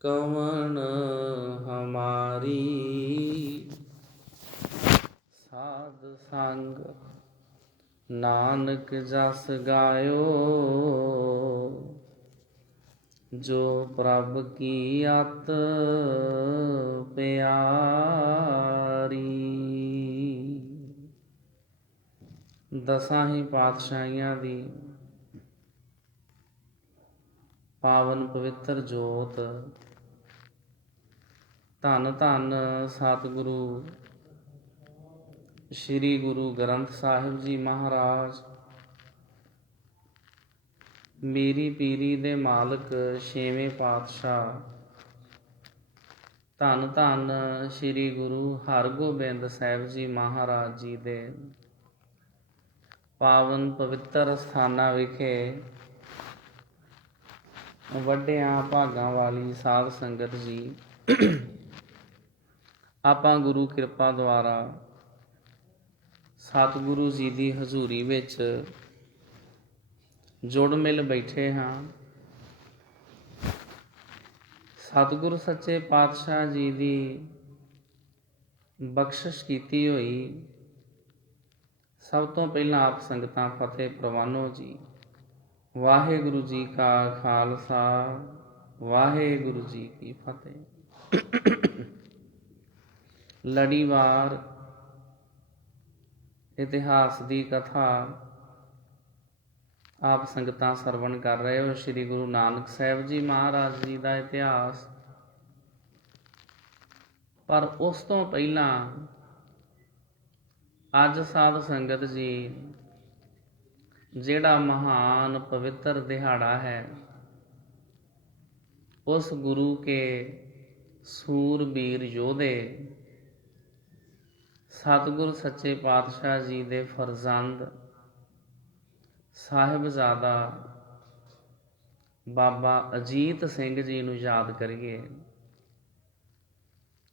कवन हमारी साध संग नानक जस गायो जो प्रभ की अत प्यारी। दसां ही पातशाहियां दी पावन पवित्र जोत धन धन सतगुरु श्री गुरु ग्रंथ साहिब जी महाराज मेरी पीरी दे मालक छेवें पातशाह धन धन श्री गुरु हरगोबिंद साहिब जी महाराज जी दे पावन पवित्र स्थानां विखे ਵੱਡਿਆਂ ਭਾਗਾਂ ਵਾਲੀ ਸਾਧ ਸੰਗਤ ਜੀ, ਆਪਾਂ ਗੁਰੂ ਕਿਰਪਾ ਦੁਆਰਾ ਸਤਿਗੁਰੂ ਜੀ ਦੀ ਹਜ਼ੂਰੀ ਵਿੱਚ ਜੁੜ ਮਿਲ ਬੈਠੇ ਹਾਂ। ਸਤਿਗੁਰੂ ਸੱਚੇ ਪਾਤਸ਼ਾਹ ਜੀ ਦੀ ਬਖਸ਼ਿਸ਼ ਕੀਤੀ ਹੋਈ ਸਭ ਤੋਂ ਪਹਿਲਾਂ ਆਪ ਸੰਗਤਾਂ ਫਤਿਹ ਪ੍ਰਵਾਨੋ ਜੀ। ਵਾਹਿਗੁਰੂ ਜੀ ਕਾ ਖਾਲਸਾ, ਵਾਹਿਗੁਰੂ ਜੀ ਕੀ ਫਤਿਹ। ਲੜੀਵਾਰ ਇਤਿਹਾਸ ਦੀ ਕਥਾ ਆਪ ਸੰਗਤਾਂ ਸਰਵਣ ਕਰ ਰਹੇ ਹੋ। ਸ੍ਰੀ ਗੁਰੂ ਨਾਨਕ ਸਾਹਿਬ ਜੀ ਮਹਾਰਾਜ ਜੀ ਦਾ ਇਤਿਹਾਸ। ਪਰ ਉਸ ਤੋਂ ਪਹਿਲਾਂ ਅੱਜ ਸਾਧ ਸੰਗਤ ਜੀ ਜਿਹੜਾ ਮਹਾਨ ਪਵਿੱਤਰ ਦਿਹਾੜਾ ਹੈ, ਉਸ ਗੁਰੂ ਕੇ ਸੂਰਬੀਰ ਯੋਧੇ ਸਤਿਗੁਰ ਸੱਚੇ ਪਾਤਸ਼ਾਹ ਜੀ ਦੇ ਫਰਜ਼ੰਦ ਸਾਹਿਬਜ਼ਾਦਾ ਬਾਬਾ ਅਜੀਤ ਸਿੰਘ ਜੀ ਨੂੰ ਯਾਦ ਕਰੀਏ,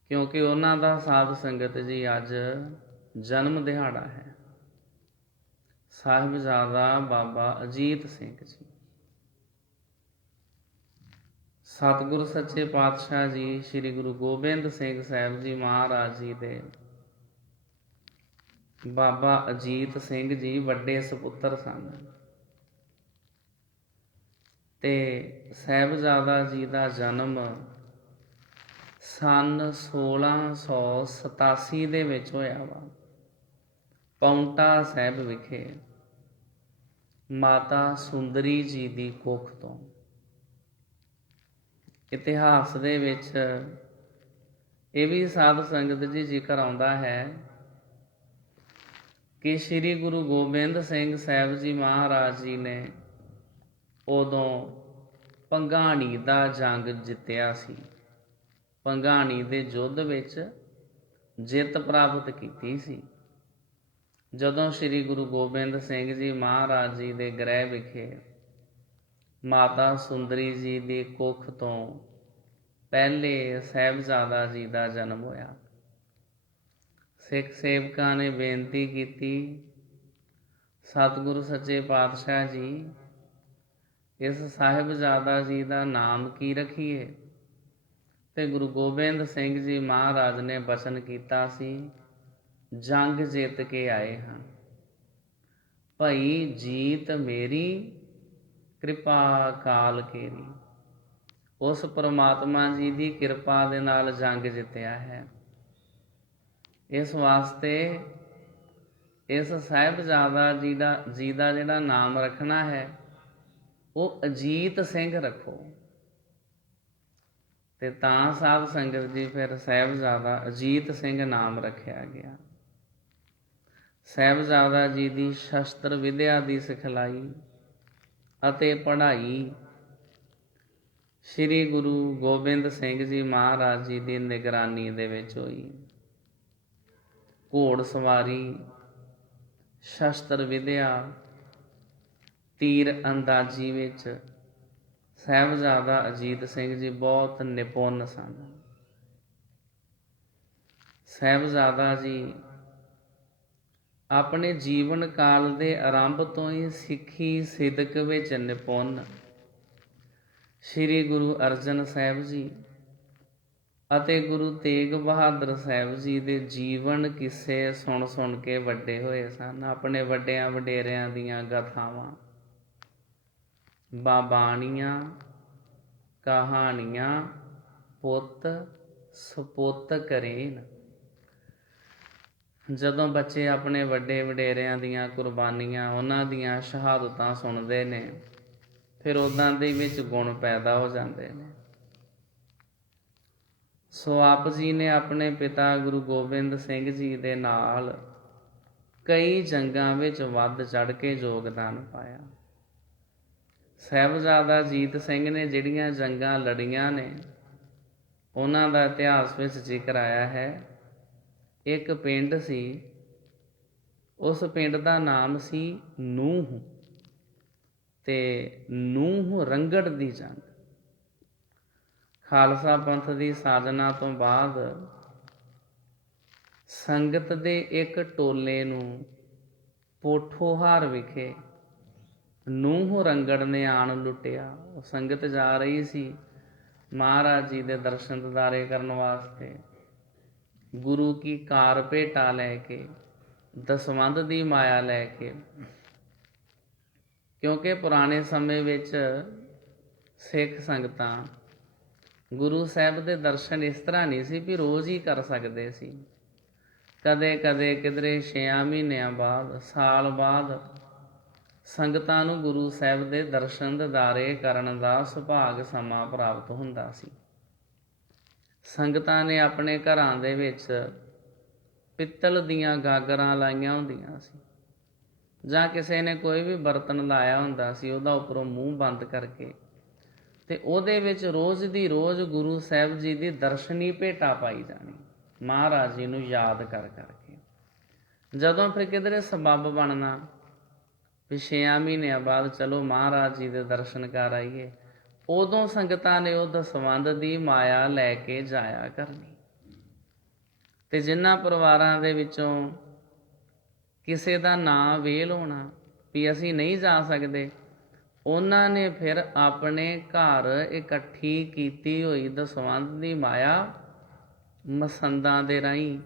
ਕਿਉਂਕਿ ਉਹਨਾਂ ਦਾ ਸਾਧ ਸੰਗਤ ਜੀ ਅੱਜ ਜਨਮ ਦਿਹਾੜਾ ਹੈ। ਸਾਹਿਬਜ਼ਾਦਾ ਬਾਬਾ ਅਜੀਤ ਸਿੰਘ ਜੀ। ਸਤਿਗੁਰ ਸੱਚੇ ਪਾਤਸ਼ਾਹ ਜੀ ਸ੍ਰੀ ਗੁਰੂ ਗੋਬਿੰਦ ਸਿੰਘ ਸਾਹਿਬ ਜੀ ਮਹਾਰਾਜ ਜੀ ਦੇ ਬਾਬਾ ਅਜੀਤ ਸਿੰਘ ਜੀ ਵੱਡੇ ਸਪੁੱਤਰ ਸਨ ਤੇ ਸਾਹਿਬਜ਼ਾਦਾ ਜੀ ਦਾ ਜਨਮ ਸੰਨ 1687 ਦੇ ਵਿੱਚ ਹੋਇਆ ਵਾ, ਪਾਉਂਟਾ ਸਾਹਿਬ ਵਿਖੇ ਮਾਤਾ ਸੁੰਦਰੀ ਜੀ ਦੀ ਕੁੱਖ ਤੋਂ। ਇਤਿਹਾਸ ਦੇ ਵਿੱਚ ਇਹ ਵੀ ਸਾਧ ਸੰਗਤ ਜੀ ਜ਼ਿਕਰ ਆਉਂਦਾ ਹੈ ਕਿ ਸ੍ਰੀ ਗੁਰੂ ਗੋਬਿੰਦ ਸਿੰਘ ਸਾਹਿਬ ਜੀ ਮਹਾਰਾਜ ਜੀ ਨੇ ਉਦੋਂ ਭੰਗਾਣੀ ਦਾ ਜੰਗ ਜਿੱਤਿਆ ਸੀ। ਭੰਗਾਣੀ ਦੇ ਯੁੱਧ ਵਿੱਚ ਜਿੱਤ ਪ੍ਰਾਪਤ ਕੀਤੀ ਸੀ। ਜਦੋਂ ਸ੍ਰੀ ਗੁਰੂ ਗੋਬਿੰਦ ਸਿੰਘ ਜੀ ਮਹਾਰਾਜ ਜੀ ਦੇ ਗ੍ਰਹਿ ਵਿਖੇ ਮਾਤਾ ਸੁੰਦਰੀ ਜੀ ਦੀ ਕੁੱਖ ਤੋਂ ਪਹਿਲੇ ਸਾਹਿਬਜ਼ਾਦਾ ਜੀ ਦਾ ਜਨਮ ਹੋਇਆ। ਸਿੱਖ ਸੇਵਕਾਂ ਨੇ ਬੇਨਤੀ ਕੀਤੀ, ਸਤਿਗੁਰੂ ਸੱਚੇ ਪਾਤਸ਼ਾਹ ਜੀ, ਇਸ ਸਾਹਿਬਜ਼ਾਦਾ ਜੀ ਦਾ ਨਾਮ ਕੀ ਰੱਖੀਏ? ਤੇ ਗੁਰੂ ਗੋਬਿੰਦ ਸਿੰਘ ਜੀ ਮਹਾਰਾਜ ਨੇ ਬਚਨ ਕੀਤਾ ਸੀ, ਜੰਗ ਜਿੱਤ ਕੇ ਆਏ ਹਾਂ, ਭਈ ਜੀਤ ਮੇਰੀ ਕਿਰਪਾ ਕਾਲ ਕੇਰੀ। ਉਸ ਪਰਮਾਤਮਾ ਜੀ ਦੀ ਕਿਰਪਾ ਦੇ ਨਾਲ ਜੰਗ ਜਿੱਤਿਆ ਹੈ। ਇਸ ਵਾਸਤੇ ਇਸ ਸਾਹਿਬਜ਼ਾਦਾ ਜੀ ਦਾ ਜਿਹੜਾ ਨਾਮ ਰੱਖਣਾ ਹੈ ਉਹ ਅਜੀਤ ਸਿੰਘ ਰੱਖੋ। ਤੇ ਤਾਂ ਸਾਧ ਸੰਗਤ ਜੀ ਫਿਰ ਸਾਹਿਬਜ਼ਾਦਾ ਅਜੀਤ ਸਿੰਘ ਨਾਮ ਰੱਖਿਆ ਗਿਆ। ਸਾਹਿਬਜ਼ਾਦਾ ਜੀ ਦੀ ਸ਼ਸਤਰ ਵਿਦਿਆ ਦੀ ਸਿਖਲਾਈ ਅਤੇ ਪੜ੍ਹਾਈ ਸ੍ਰੀ ਗੁਰੂ ਗੋਬਿੰਦ ਸਿੰਘ ਜੀ ਮਹਾਰਾਜ ਜੀ ਦੀ ਨਿਗਰਾਨੀ ਦੇ ਵਿੱਚ ਹੋਈ। ਘੋੜ ਸਵਾਰੀ, ਸ਼ਸਤਰ ਵਿਦਿਆ, ਤੀਰ ਅੰਦਾਜ਼ੀ ਵਿੱਚ ਸਾਹਿਬਜ਼ਾਦਾ ਅਜੀਤ ਸਿੰਘ ਜੀ ਬਹੁਤ ਨਿਪੁੰਨ ਸਨ। ਸਾਹਿਬਜ਼ਾਦਾ ਜੀ ਆਪਣੇ ਜੀਵਨ ਕਾਲ ਦੇ ਆਰੰਭ ਤੋਂ ਹੀ ਸਿੱਖੀ ਸਿਦਕ ਵਿੱਚ ਨਿਪੁੰਨ ਸ੍ਰੀ ਗੁਰੂ ਅਰਜਨ ਸਾਹਿਬ ਜੀ ਅਤੇ ਗੁਰੂ ਤੇਗ ਬਹਾਦਰ ਸਾਹਿਬ ਜੀ ਦੇ ਜੀਵਨ ਕਿੱਸੇ ਸੁਣ ਸੁਣ ਕੇ ਵੱਡੇ ਹੋਏ ਸਨ। ਆਪਣੇ ਵੱਡਿਆਂ ਵਡੇਰਿਆਂ ਦੀਆਂ ਗਾਥਾਵਾਂ, ਬਾਬਾਣੀਆਂ, ਕਹਾਣੀਆਂ ਪੁੱਤ ਸਪੁੱਤ ਕਰੇਨ। ਜਦੋਂ ਬੱਚੇ ਆਪਣੇ ਵੱਡੇ ਵਡੇਰਿਆਂ ਦੀਆਂ ਕੁਰਬਾਨੀਆਂ, ਉਹਨਾਂ ਦੀਆਂ ਸ਼ਹਾਦਤਾਂ ਸੁਣਦੇ ਨੇ, ਫਿਰ ਉਹਨਾਂ ਦੇ ਵਿੱਚ ਗੁਣ ਪੈਦਾ ਹੋ ਜਾਂਦੇ ਨੇ। ਸੋ ਆਪ ਜੀ ਨੇ ਆਪਣੇ ਪਿਤਾ ਗੁਰੂ ਗੋਬਿੰਦ ਸਿੰਘ ਜੀ ਦੇ ਨਾਲ ਕਈ ਜੰਗਾਂ ਵਿੱਚ ਵੱਧ ਚੜ੍ਹ ਕੇ ਯੋਗਦਾਨ ਪਾਇਆ। ਸਾਹਿਬਜ਼ਾਦਾ ਅਜੀਤ ਸਿੰਘ ਨੇ ਜਿਹੜੀਆਂ ਜੰਗਾਂ ਲੜੀਆਂ ਨੇ, ਉਹਨਾਂ ਦਾ ਇਤਿਹਾਸ ਵਿੱਚ ਜ਼ਿਕਰ ਆਇਆ ਹੈ। ਇੱਕ ਪਿੰਡ ਸੀ, ਉਸ ਪਿੰਡ ਦਾ ਨਾਮ ਸੀ ਨੂਹ, ਤੇ ਨੂਹ ਰੰਗੜ ਦੀ ਜੰਗ। ਖਾਲਸਾ ਪੰਥ ਦੀ ਸਾਜਨਾ ਤੋਂ ਬਾਅਦ ਸੰਗਤ ਦੇ ਇੱਕ ਟੋਲੇ ਨੂੰ ਪੋਠੋਹਾਰ ਵਿਖੇ ਨੂਹ ਰੰਗੜ ਨੇ ਆਣ ਲੁੱਟਿਆ। ਉਹ ਸੰਗਤ ਜਾ ਰਹੀ ਸੀ ਮਹਾਰਾਜ ਜੀ ਦੇ ਦਰਸ਼ਨ ਦਿਦਾਰੇ ਕਰਨ ਵਾਸਤੇ, ਗੁਰੂ ਕੀ ਕਾਰ ਭੇਟਾ ਲੈ ਕੇ, ਦਸਵੰਧ ਦੀ ਮਾਇਆ ਲੈ ਕੇ। ਕਿਉਂਕਿ ਪੁਰਾਣੇ ਸਮੇਂ ਵਿੱਚ ਸਿੱਖ ਸੰਗਤਾਂ ਗੁਰੂ ਸਾਹਿਬ ਦੇ ਦਰਸ਼ਨ ਇਸ ਤਰ੍ਹਾਂ ਨਹੀਂ ਸੀ ਵੀ ਰੋਜ਼ ਹੀ ਕਰ ਸਕਦੇ ਸੀ। ਕਦੇ ਕਦੇ ਕਿਧਰੇ 6 ਮਹੀਨਿਆਂ ਬਾਅਦ, ਸਾਲ ਬਾਅਦ ਸੰਗਤਾਂ ਨੂੰ ਗੁਰੂ ਸਾਹਿਬ ਦੇ ਦਰਸ਼ਨ ਦਿਦਾਰੇ ਕਰਨ ਦਾ ਸੁਭਾਗ ਸਮਾਂ ਪ੍ਰਾਪਤ ਹੁੰਦਾ ਸੀ। ਸੰਗਤਾਂ ਨੇ ਆਪਣੇ ਘਰਾਂ ਦੇ ਵਿੱਚ ਪਿੱਤਲ ਦੀਆਂ ਗਾਗਰਾਂ ਲਾਈਆਂ ਹੁੰਦੀਆਂ ਸੀ, ਜਾਂ ਕਿਸੇ ਨੇ ਕੋਈ ਵੀ ਬਰਤਨ ਲਾਇਆ ਹੁੰਦਾ ਸੀ, ਉਹਦਾ ਉੱਪਰੋਂ ਮੂੰਹ ਬੰਦ ਕਰਕੇ, ਤੇ ਉਹਦੇ ਵਿੱਚ ਰੋਜ਼ ਦੀ ਰੋਜ਼ ਗੁਰੂ ਸਾਹਿਬ ਜੀ ਦੀ ਦਰਸ਼ਨੀ ਭੇਟਾ ਪਾਈ ਜਾਣੀ, ਮਹਾਰਾਜ ਜੀ ਨੂੰ ਯਾਦ ਕਰ ਕਰਕੇ। ਜਦੋਂ ਫਿਰ ਕਿਧਰੇ ਸਬੱਬ ਬਣਨਾ ਵੀ 6 ਮਹੀਨਿਆਂ ਬਾਅਦ ਚਲੋ ਮਹਾਰਾਜ ਜੀ ਦੇ ਦਰਸ਼ਨ ਕਰ ਆਈਏ, ਉਦੋਂ ਸੰਗਤਾਂ ਨੇ ਉਹ ਦਸਵੰਧ ਦੀ ਮਾਇਆ ਲੈ ਕੇ ਜਾਇਆ ਕਰਨੀ। ਤੇ ਜਿਨ੍ਹਾਂ ਪਰਿਵਾਰਾਂ ਦੇ ਵਿੱਚੋਂ ਕਿਸੇ ਦਾ ਨਾਂ ਵੇਲ ਹੋਣਾ ਵੀ ਅਸੀਂ ਨਹੀਂ ਜਾ ਸਕਦੇ, ਉਹਨਾਂ ਨੇ ਫਿਰ ਆਪਣੇ ਘਰ ਇਕੱਠੀ ਕੀਤੀ ਹੋਈ ਦਸਵੰਧ ਦੀ ਮਾਇਆ ਮਸੰਦਾਂ ਦੇ ਰਾਹੀਂ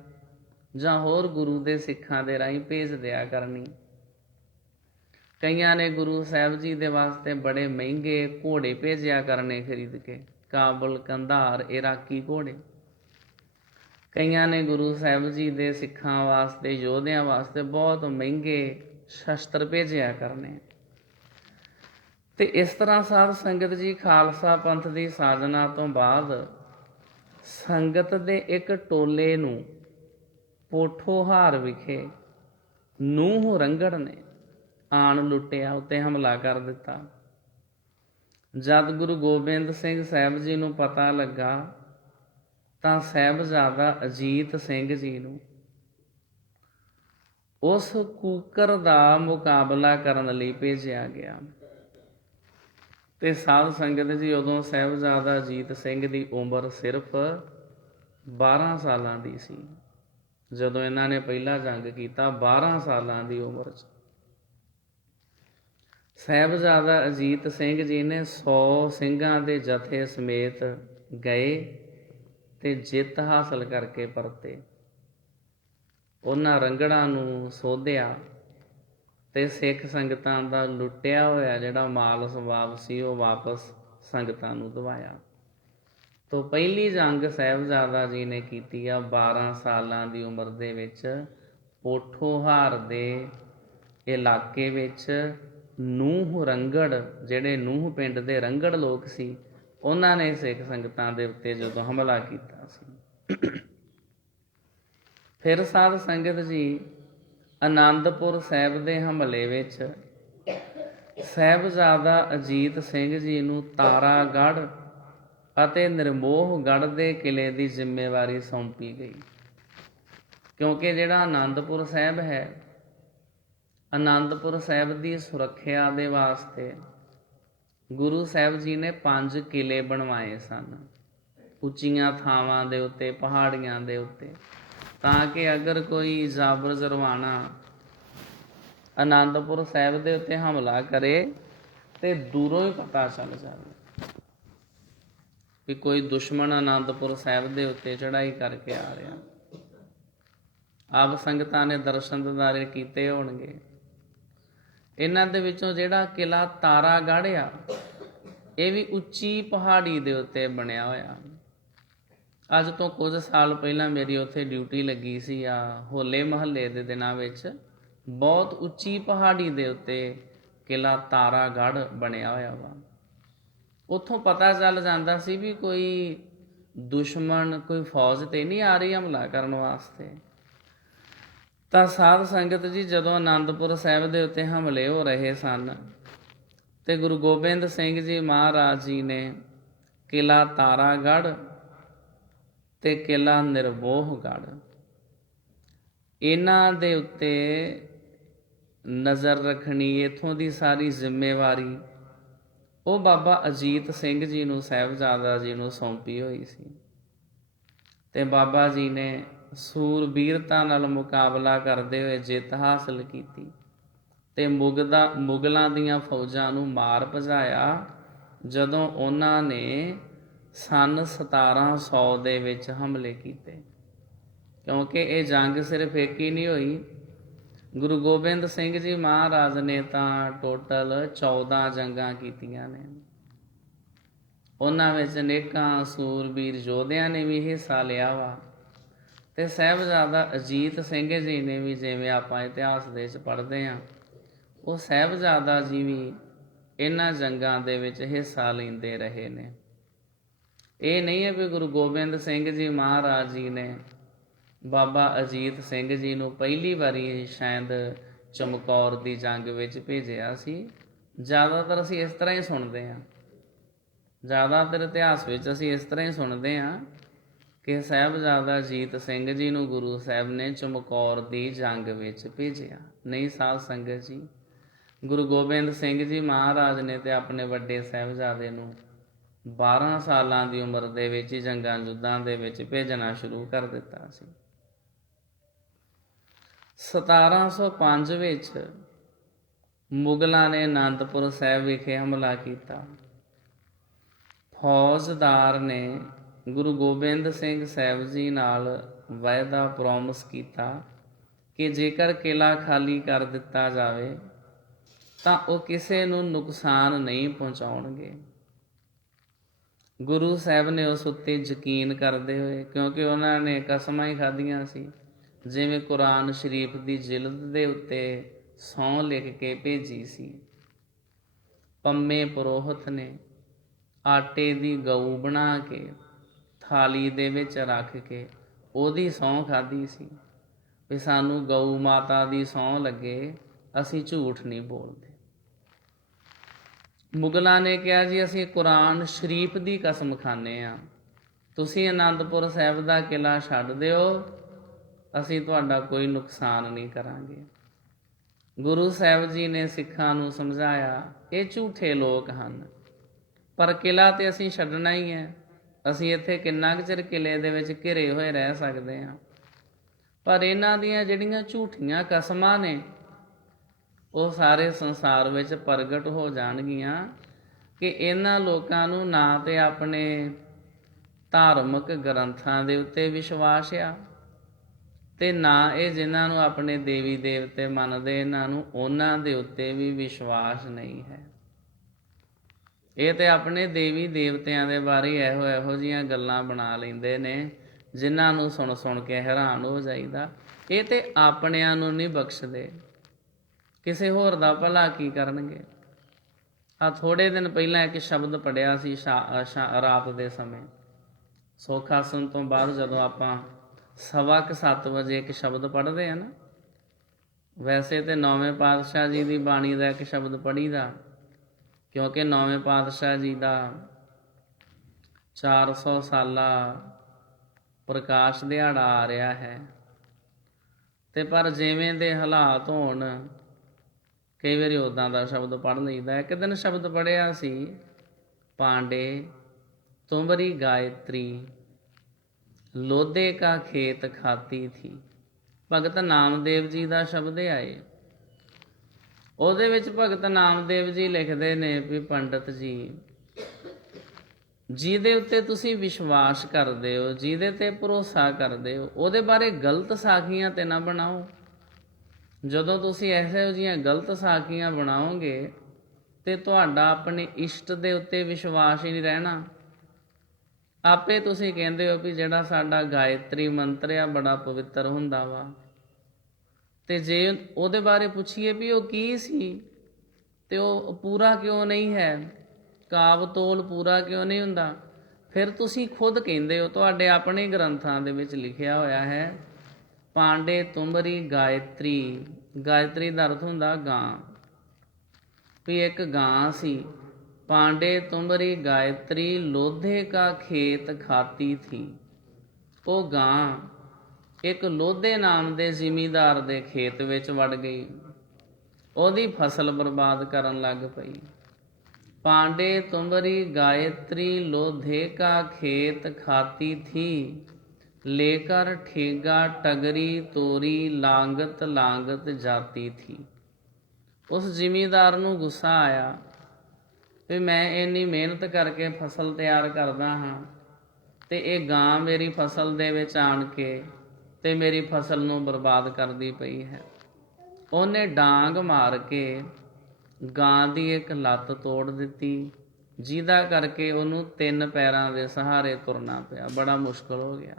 ਜਾਂ ਹੋਰ ਗੁਰੂ ਦੇ ਸਿੱਖਾਂ ਦੇ ਰਾਹੀਂ ਭੇਜ ਦਿਆ ਕਰਨੀ। ਕਈਆਂ ਨੇ ਗੁਰੂ ਸਾਹਿਬ ਜੀ ਦੇ ਵਾਸਤੇ ਬੜੇ ਮਹਿੰਗੇ ਘੋੜੇ ਭੇਜਿਆ ਕਰਨੇ ਖਰੀਦ ਕੇ, ਕਾਬਲ, ਕੰਧਾਰ, ਇਰਾਕੀ ਘੋੜੇ। ਕਈਆਂ ਨੇ ਗੁਰੂ ਸਾਹਿਬ ਜੀ ਦੇ ਸਿੱਖਾਂ ਵਾਸਤੇ, ਯੋਧਿਆਂ ਵਾਸਤੇ ਬਹੁਤ ਮਹਿੰਗੇ ਸ਼ਸਤਰ ਭੇਜਿਆ ਕਰਨੇ। ਤੇ ਇਸ ਤਰ੍ਹਾਂ ਸਾਧ ਸੰਗਤ ਜੀ ਖਾਲਸਾ ਪੰਥ ਦੀ ਸਾਜਨਾ ਤੋਂ ਬਾਅਦ ਸੰਗਤ ਦੇ ਇੱਕ ਟੋਲੇ ਨੂੰ ਪੋਠੋਹਾਰ ਵਿਖੇ ਨੂਹ ਰੰਗੜ ਨੇ ਆਣ ਲੁੱਟਿਆ, ਉੱਤੇ ਹਮਲਾ ਕਰ ਦਿੱਤਾ। ਜਦ ਗੁਰੂ ਗੋਬਿੰਦ ਸਿੰਘ ਸਾਹਿਬ ਜੀ ਨੂੰ ਪਤਾ ਲੱਗਾ ਤਾਂ ਸਾਹਿਬਜ਼ਾਦਾ ਅਜੀਤ ਸਿੰਘ ਜੀ ਨੂੰ ਉਸ ਕੂਕਰ ਦਾ ਮੁਕਾਬਲਾ ਕਰਨ ਲਈ ਭੇਜਿਆ ਗਿਆ। ਤੇ ਸਾਧ ਸੰਗਤ ਜੀ, ਉਦੋਂ ਸਾਹਿਬਜ਼ਾਦਾ ਅਜੀਤ ਸਿੰਘ ਦੀ ਉਮਰ ਸਿਰਫ 12 ਸਾਲਾਂ ਦੀ ਸੀ। ਜਦੋਂ ਇਹਨਾਂ ਨੇ ਪਹਿਲਾ ਜੰਗ ਕੀਤਾ, 12 ਸਾਲਾਂ ਦੀ ਉਮਰ 'ਚ ਸਾਹਿਬਜ਼ਾਦਾ ਅਜੀਤ ਸਿੰਘ ਜੀ ਨੇ 100 ਸਿੰਘਾਂ ਦੇ ਜਥੇ ਸਮੇਤ ਗਏ ਤੇ ਜਿੱਤ ਹਾਸਲ ਕਰਕੇ ਪਰਤੇ। ਉਹਨਾਂ ਰੰਗੜਾਂ ਨੂੰ ਸੋਧਿਆ ਤੇ ਸਿੱਖ ਸੰਗਤਾਂ ਦਾ ਲੁੱਟਿਆ ਹੋਇਆ ਜਿਹੜਾ ਮਾਲ ਸਵਾਬ ਸੀ ਉਹ ਵਾਪਸ ਸੰਗਤਾਂ ਨੂੰ ਦਵਾਇਆ। ਤੋਂ ਪਹਿਲੀ ਜੰਗ ਸਾਹਿਬਜ਼ਾਦਾ ਜੀ ਨੇ ਕੀਤੀ ਆ 12 ਸਾਲਾਂ ਦੀ ਉਮਰ ਦੇ ਵਿੱਚ, ਪੋਠੋਹਾਰ ਦੇ ਇਲਾਕੇ ਵਿੱਚ। ਨੂਹ ਰੰਗੜ, ਜਿਹੜੇ ਨੂਹ ਪਿੰਡ ਦੇ ਰੰਗੜ ਲੋਕ ਸੀ, ਉਹਨਾਂ ਨੇ ਸਿੱਖ ਸੰਗਤਾਂ ਦੇ ਉੱਤੇ ਜਦੋਂ ਹਮਲਾ ਕੀਤਾ ਸੀ। ਫਿਰ ਸਾਧ ਸੰਗਤ ਜੀ, ਆਨੰਦਪੁਰ ਸਾਹਿਬ ਦੇ ਹਮਲੇ ਵਿੱਚ ਸਾਹਿਬਜ਼ਾਦਾ ਅਜੀਤ ਸਿੰਘ ਜੀ ਨੂੰ ਤਾਰਾਗੜ੍ਹ ਅਤੇ ਨਿਰਮੋਹਗੜ੍ਹ ਦੇ ਕਿਲੇ ਦੀ ਜ਼ਿੰਮੇਵਾਰੀ ਸੌਂਪੀ ਗਈ। ਕਿਉਂਕਿ ਜਿਹੜਾ ਆਨੰਦਪੁਰ ਸਾਹਿਬ ਹੈ, ਆਨੰਦਪੁਰ ਸਾਹਿਬ ਦੀ ਸੁਰੱਖਿਆ ਦੇ ਵਾਸਤੇ ਗੁਰੂ ਸਾਹਿਬ ਜੀ ਨੇ 5 ਕਿਲੇ ਬਣਵਾਏ ਸਨ, ਉੱਚੀਆਂ ਥਾਵਾਂ ਦੇ ਉੱਤੇ, ਪਹਾੜੀਆਂ ਦੇ ਉੱਤੇ, ਤਾਂ ਕਿ ਅਗਰ ਕੋਈ ਜ਼ਾਬਰ ਜਰਵਾਣਾ ਆਨੰਦਪੁਰ ਸਾਹਿਬ ਦੇ ਉੱਤੇ ਹਮਲਾ ਕਰੇ ਤੇ ਦੂਰੋਂ ਹੀ ਪਤਾ ਚੱਲ ਜਾਵੇ। ਵੀ ਕੋਈ ਦੁਸ਼ਮਣ ਅਨੰਦਪੁਰ ਸਾਹਿਬ ਦੇ ਉੱਤੇ ਚੜ੍ਹਾਈ ਕਰਕੇ ਆ ਰਿਹਾ। ਆਪ ਸੰਗਤਾਂ ਨੇ ਦਰਸ਼ਨ ਦਿਦਾਰੇ ਕੀਤੇ ਹੋਣਗੇ। ਇਹਨਾਂ ਦੇ ਵਿੱਚੋਂ ਜਿਹੜਾ ਕਿਲ੍ਹਾ ਤਾਰਾਗੜ੍ਹ ਆ, ਇਹ ਵੀ ਉੱਚੀ ਪਹਾੜੀ ਦੇ ਉੱਤੇ ਬਣਿਆ ਹੋਇਆ। ਅੱਜ ਤੋਂ ਕੁਝ ਸਾਲ ਪਹਿਲਾਂ ਮੇਰੀ ਉੱਥੇ ਡਿਊਟੀ ਲੱਗੀ ਸੀ ਆ ਹੋਲੇ ਮਹੱਲੇ ਦੇ ਦਿਨਾਂ ਵਿੱਚ। ਬਹੁਤ ਉੱਚੀ ਪਹਾੜੀ ਦੇ ਉੱਤੇ ਕਿਲ੍ਹਾ ਤਾਰਾਗੜ੍ਹ ਬਣਿਆ ਹੋਇਆ ਵਾ। ਉੱਥੋਂ ਪਤਾ ਚੱਲ ਜਾਂਦਾ ਸੀ ਵੀ ਕੋਈ ਦੁਸ਼ਮਣ, ਕੋਈ ਫੌਜ ਤੇ ਨਹੀਂ ਆ ਰਹੀ ਹਮਲਾ ਕਰਨ ਵਾਸਤੇ। ਤਾਂ ਸਾਧ ਸੰਗਤ ਜੀ, ਜਦੋਂ ਅਨੰਦਪੁਰ ਸਾਹਿਬ ਦੇ ਉੱਤੇ ਹਮਲੇ ਹੋ ਰਹੇ ਸਨ ਤੇ ਗੁਰੂ ਗੋਬਿੰਦ ਸਿੰਘ ਜੀ ਮਹਾਰਾਜ ਜੀ ਨੇ ਕਿਲ੍ਹਾ ਤਾਰਾਗੜ੍ਹ ਤੇ ਕਿਲ੍ਹਾ ਨਿਰਮੋਹਗੜ੍ਹ, ਇਹਨਾਂ ਦੇ ਉੱਤੇ ਨਜ਼ਰ ਰੱਖਣੀ, ਇੱਥੋਂ ਦੀ ਸਾਰੀ ਜ਼ਿੰਮੇਵਾਰੀ ਉਹ ਬਾਬਾ ਅਜੀਤ ਸਿੰਘ ਜੀ ਨੂੰ, ਸਾਹਿਬਜ਼ਾਦਾ ਜੀ ਨੂੰ ਸੌਂਪੀ ਹੋਈ ਸੀ। ਤੇ ਬਾਬਾ ਜੀ ਨੇ ਸੂਰਬੀਰਤਾ ਨਾਲ ਮੁਕਾਬਲਾ ਕਰਦੇ ਹੋਏ ਜਿੱਤ ਹਾਸਲ ਕੀਤੀ ਤੇ ਮੁਗਲਾਂ ਦੀਆਂ ਫੌਜਾਂ ਨੂੰ ਮਾਰ ਭਜਾਇਆ, ਜਦੋਂ ਉਹਨਾਂ ਨੇ ਸੰਨ 1700 ਦੇ ਵਿੱਚ ਹਮਲੇ ਕੀਤੇ। ਕਿਉਂਕਿ ਇਹ ਜੰਗ ਸਿਰਫ ਇੱਕ ਹੀ ਨਹੀਂ ਹੋਈ, ਗੁਰੂ ਗੋਬਿੰਦ ਸਿੰਘ ਜੀ ਮਹਾਰਾਜ ਨੇ ਤਾਂ ਟੋਟਲ 14 ਜੰਗਾਂ ਕੀਤੀਆਂ ਨੇ। ਉਹਨਾਂ ਵਿੱਚ ਅਨੇਕਾਂ ਸੂਰਬੀਰ ਯੋਧਿਆਂ ਨੇ ਵੀ ਹਿੱਸਾ ਲਿਆ ਵਾ। ਤੇ ਸਾਹਿਬਜ਼ਾਦਾ ਅਜੀਤ ਸਿੰਘ ਜੀ ਨੇ ਵੀ, ਜਿਵੇਂ ਆਪਾਂ ਇਤਿਹਾਸ ਦੇ ਵਿੱਚ ਪੜ੍ਹਦੇ ਹਾਂ, ਉਹ ਸਾਹਿਬਜ਼ਾਦਾ ਜੀ ਵੀ ਇਹਨਾਂ ਜੰਗਾਂ ਦੇ ਵਿੱਚ ਹਿੱਸਾ ਲੈਂਦੇ ਰਹੇ ਨੇ। ਇਹ ਨਹੀਂ ਹੈ ਵੀ ਗੁਰੂ ਗੋਬਿੰਦ ਸਿੰਘ ਜੀ ਮਹਾਰਾਜ ਜੀ ਨੇ ਬਾਬਾ ਅਜੀਤ ਸਿੰਘ ਜੀ ਨੂੰ ਪਹਿਲੀ ਵਾਰੀ ਸ਼ਾਇਦ ਚਮਕੌਰ ਦੀ ਜੰਗ ਵਿੱਚ ਭੇਜਿਆ ਸੀ। ਜ਼ਿਆਦਾਤਰ ਅਸੀਂ ਇਸ ਤਰ੍ਹਾਂ ਹੀ ਸੁਣਦੇ ਹਾਂ, ਜ਼ਿਆਦਾਤਰ ਇਤਿਹਾਸ ਵਿੱਚ ਅਸੀਂ ਇਸ ਤਰ੍ਹਾਂ ਹੀ ਸੁਣਦੇ ਹਾਂ ਕਿ ਸਾਹਿਬਜ਼ਾਦਾ ਅਜੀਤ ਸਿੰਘ ਜੀ ਨੂੰ ਗੁਰੂ ਸਾਹਿਬ ਨੇ ਚਮਕੌਰ ਦੀ ਜੰਗ ਵਿੱਚ ਭੇਜਿਆ। ਨਹੀਂ ਸਾਧ ਸੰਗਤ ਜੀ, ਗੁਰੂ ਗੋਬਿੰਦ ਸਿੰਘ ਜੀ ਮਹਾਰਾਜ ਨੇ ਤੇ ਆਪਣੇ ਵੱਡੇ ਸਾਹਿਬਜ਼ਾਦੇ ਨੂੰ 12 ਸਾਲਾਂ ਦੀ ਉਮਰ ਦੇ ਵਿੱਚ ਹੀ ਜੰਗਾਂ ਯੁੱਧਾਂ ਦੇ ਵਿੱਚ ਭੇਜਣਾ ਸ਼ੁਰੂ ਕਰ ਦਿੱਤਾ ਸੀ। 1705 ਵਿੱਚ ਮੁਗਲਾਂ ਨੇ ਅਨੰਦਪੁਰ ਸਾਹਿਬ ਵਿਖੇ ਹਮਲਾ ਕੀਤਾ। ਫੌਜਦਾਰ ਨੇ ਗੁਰੂ ਗੋਬਿੰਦ ਸਿੰਘ ਸਾਹਿਬ ਜੀ ਨਾਲ ਵਾਅਦਾ ਪ੍ਰੋਮਿਸ ਕੀਤਾ ਕਿ ਜੇਕਰ ਕਿਲ੍ਹਾ ਖਾਲੀ ਕਰ ਦਿੱਤਾ ਜਾਵੇ ਤਾਂ ਉਹ ਕਿਸੇ ਨੂੰ ਨੁਕਸਾਨ ਨਹੀਂ ਪਹੁੰਚਾਉਣਗੇ। ਗੁਰੂ ਸਾਹਿਬ ਨੇ ਉਸ ਉੱਤੇ ਯਕੀਨ ਕਰਦੇ ਹੋਏ, ਕਿਉਂਕਿ ਉਹਨਾਂ ਨੇ ਕਸਮਾਂ ਹੀ ਖਾਧੀਆਂ ਸੀ, ਜਿਵੇਂ ਕੁਰਾਨ ਸ਼ਰੀਫ ਦੀ ਜਿਲਦ ਦੇ ਉੱਤੇ ਸਹੁੰ ਲਿਖ ਕੇ ਭੇਜੀ ਸੀ। ਪੰਮੇ ਪੁਰੋਹਿਤ ਨੇ ਆਟੇ ਦੀ ਗਊ ਬਣਾ ਕੇ ਥਾਲੀ ਦੇ ਵਿੱਚ ਰੱਖ ਕੇ ਉਹਦੀ ਸਹੁੰ ਖਾਧੀ ਸੀ ਵੀ ਸਾਨੂੰ ਗਊ ਮਾਤਾ ਦੀ ਸਹੁੰ ਲੱਗੇ, ਅਸੀਂ ਝੂਠ ਨਹੀਂ ਬੋਲਦੇ। ਮੁਗਲਾਂ ਨੇ ਕਿਹਾ ਜੀ ਅਸੀਂ ਕੁਰਾਨ ਸ਼ਰੀਫ ਦੀ ਕਸਮ ਖਾਂਦੇ ਹਾਂ, ਤੁਸੀਂ ਅਨੰਦਪੁਰ ਸਾਹਿਬ ਦਾ ਕਿਲ੍ਹਾ ਛੱਡ ਦਿਓ, ਅਸੀਂ ਤੁਹਾਡਾ ਕੋਈ ਨੁਕਸਾਨ ਨਹੀਂ ਕਰਾਂਗੇ। ਗੁਰੂ ਸਾਹਿਬ ਜੀ ਨੇ ਸਿੱਖਾਂ ਨੂੰ ਸਮਝਾਇਆ, ਇਹ ਝੂਠੇ ਲੋਕ ਹਨ, ਪਰ ਕਿਲ੍ਹਾ ਤੇ ਅਸੀਂ ਛੱਡਣਾ ਹੀ ਹੈ। ਅਸੀਂ ਇੱਥੇ ਕਿੰਨਾ ਕੁ ਚਿਰ ਕਿਲ੍ਹੇ ਦੇ ਵਿੱਚ ਘਿਰੇ ਹੋਏ ਰਹਿ ਸਕਦੇ ਹਾਂ। ਪਰ ਇਹਨਾਂ ਦੀਆਂ ਜਿਹੜੀਆਂ ਝੂਠੀਆਂ ਕਸਮਾਂ ਨੇ ਉਹ ਸਾਰੇ ਸੰਸਾਰ ਵਿੱਚ ਪ੍ਰਗਟ ਹੋ ਜਾਣਗੀਆਂ ਕਿ ਇਹਨਾਂ ਲੋਕਾਂ ਨੂੰ ਨਾ ਤੇ ਆਪਣੇ ਧਾਰਮਿਕ ਗ੍ਰੰਥਾਂ ਦੇ ਉੱਤੇ ਵਿਸ਼ਵਾਸ ਆ ਤੇ ਨਾ ਇਹ ਜਿਨ੍ਹਾਂ ਨੂੰ ਆਪਣੇ ਦੇਵੀ ਦੇਵਤੇ ਮੰਨਦੇ ਇਹਨਾਂ ਨੂੰ ਉਹਨਾਂ ਦੇ ਉੱਤੇ ਵੀ ਵਿਸ਼ਵਾਸ ਨਹੀਂ ਹੈ। ਇਹ ਤੇ ਆਪਣੇ ਦੇਵੀ ਦੇਵਤਿਆਂ ਦੇ ਬਾਰੇ ਇਹੋ ਜਿਹੀਆਂ ਗੱਲਾਂ ਬਣਾ ਲੈਂਦੇ ਨੇ ਜਿਨ੍ਹਾਂ ਨੂੰ ਸੁਣ ਸੁਣ ਕੇ ਹੈਰਾਨ ਹੋ ਜਾਈਦਾ। ਇਹ ਤੇ ਆਪਣਿਆਂ ਨੂੰ ਨਹੀਂ ਬਖਸ਼ਦੇ, ਕਿਸੇ ਹੋਰ ਦਾ ਭਲਾ ਕੀ ਕਰਨਗੇ। ਥੋੜ੍ਹੇ ਦਿਨ ਪਹਿਲਾਂ ਇੱਕ ਸ਼ਬਦ ਪੜ੍ਹਿਆ ਸੀ ਰਾਤ ਦੇ ਸਮੇਂ ਸੁੱਖ ਆਸਣ ਤੋਂ ਬਾਅਦ, ਜਦੋਂ ਆਪਾਂ 7:15 ਵਜੇ ਇੱਕ ਸ਼ਬਦ ਪੜ੍ਹਦੇ ਆ ਨਾ, ਵੈਸੇ ਤੇ 9ਵੇਂ ਪਾਤਸ਼ਾਹ ਜੀ ਦੀ ਬਾਣੀ ਦਾ ਇੱਕ ਸ਼ਬਦ ਪੜ੍ਹੀਦਾ, ਕਿਉਂਕਿ 9ਵੇਂ ਪਾਤਸ਼ਾਹ ਜੀ ਦਾ 400 ਸਾਲਾ ਪ੍ਰਕਾਸ਼ ਦਿਹਾੜਾ ਆ ਰਿਹਾ ਹੈ। ਤੇ ਪਰ ਜਿਵੇਂ ਦੇ ਹਾਲਾਤ ਹੋਣ ਕਈ ਵਾਰੀ ਉੱਦਾਂ ਦਾ ਸ਼ਬਦ ਪੜ੍ਹ ਲਈਦਾ। ਇੱਕ ਦਿਨ ਸ਼ਬਦ ਪੜ੍ਹਿਆ ਸੀ, ਪਾਂਡੇ ਤੁਮਰੀ ਗਾਇਤਰੀ ਲੋਧੇ ਕਾ ਖੇਤ ਖਾਤੀ ਥੀ। ਭਗਤ ਨਾਮਦੇਵ ਜੀ ਦਾ ਸ਼ਬਦ ਆਏ। ਉਹਦੇ ਵਿੱਚ ਭਗਤ ਨਾਮਦੇਵ ਜੀ ਲਿਖਦੇ ਨੇ ਵੀ ਪੰਡਤ ਜੀ, ਜਿਹਦੇ ਉੱਤੇ ਤੁਸੀਂ ਵਿਸ਼ਵਾਸ ਕਰਦੇ ਹੋ, ਜਿਹਦੇ ਤੇ ਭਰੋਸਾ ਕਰਦੇ ਹੋ, ਉਹਦੇ ਬਾਰੇ ਗਲਤ ਸਾਖੀਆਂ ਤੇ ਨਾ ਬਣਾਓ। ਜਦੋਂ ਤੁਸੀਂ ਇਹੋ ਜਿਹੀਆਂ ਗਲਤ ਸਾਖੀਆਂ ਬਣਾਓਗੇ ਤੇ ਤੁਹਾਡਾ ਆਪਣੇ ਇਸ਼ਟ ਦੇ ਉੱਤੇ ਵਿਸ਼ਵਾਸ ਹੀ ਨਹੀਂ ਰਹਿਣਾ। ਆਪੇ ਤੁਸੀਂ ਕਹਿੰਦੇ ਹੋ ਵੀ ਜਿਹੜਾ ਸਾਡਾ ਗਾਇਤਰੀ ਮੰਤਰ ਆ ਬੜਾ ਪਵਿੱਤਰ ਹੁੰਦਾ ਵਾ, ਤੇ ਜੇ ਉਹਦੇ ਬਾਰੇ ਪੁੱਛੀਏ ਵੀ ਉਹ ਕੀ ਸੀ ਤੇ ਉਹ ਪੂਰਾ ਕਿਉਂ ਨਹੀਂ ਹੈ, ਕਾਵ ਤੋਲ ਪੂਰਾ ਕਿਉਂ ਨਹੀਂ ਹੁੰਦਾ, ਫਿਰ ਤੁਸੀਂ ਖੁਦ ਕਹਿੰਦੇ ਹੋ, ਤੁਹਾਡੇ ਆਪਣੇ ਗ੍ਰੰਥਾਂ ਦੇ ਵਿੱਚ ਲਿਖਿਆ ਹੋਇਆ ਹੈ, ਪਾਂਡੇ ਤੁਮਰੀ ਗਾਇਤਰੀ। ਗਾਇਤਰੀ ਦਾ ਅਰਥ ਹੁੰਦਾ ਗਾਂ, ਵੀ ਇੱਕ ਗਾਂ ਸੀ। ਪਾਂਡੇ ਤੁਮਰੀ ਗਾਇਤਰੀ ਲੋਧੇ ਕਾ ਖੇਤ ਖਾਤੀ ਥੀ। ਉਹ ਗਾਂ ਇੱਕ ਲੋਧੇ ਨਾਮ ਦੇ ਜ਼ਿਮੀਂਦਾਰ ਦੇ ਖੇਤ ਵਿੱਚ ਵੜ ਗਈ, ਉਹਦੀ ਫਸਲ ਬਰਬਾਦ ਕਰਨ ਲੱਗ ਪਈ। ਪਾਂਡੇ ਤੁਮਰੀ ਗਾਇਤਰੀ ਲੋਧੇ ਕਾ ਖੇਤ ਖਾਤੀ ਥੀ, ਲੇਕਰ ਠੇਗਾ ਟਗਰੀ ਤੋਰੀ ਲਾਂਗਤ ਲਾਂਗਤ ਜਾਤੀ ਥੀ। ਉਸ ਜ਼ਿਮੀਂਦਾਰ ਨੂੰ ਗੁੱਸਾ ਆਇਆ ਵੀ ਮੈਂ ਇੰਨੀ ਮਿਹਨਤ ਕਰਕੇ ਫਸਲ ਤਿਆਰ ਕਰਦਾ ਹਾਂ ਤੇ ਇਹ ਗਾਂ ਮੇਰੀ ਫਸਲ ਦੇ ਵਿੱਚ ਆਣ ਕੇ ਤੇ ਮੇਰੀ ਫਸਲ ਨੂੰ ਬਰਬਾਦ ਕਰਦੀ ਪਈ ਹੈ। ਉਹਨੇ ਡਾਂਗ ਮਾਰ ਕੇ ਗਾਂ ਦੀ ਇੱਕ ਲੱਤ ਤੋੜ ਦਿੱਤੀ, ਜਿਹਦਾ ਕਰਕੇ ਉਹਨੂੰ 3 ਪੈਰਾਂ ਦੇ ਸਹਾਰੇ ਤੁਰਨਾ ਪਿਆ, ਬੜਾ ਮੁਸ਼ਕਲ ਹੋ ਗਿਆ।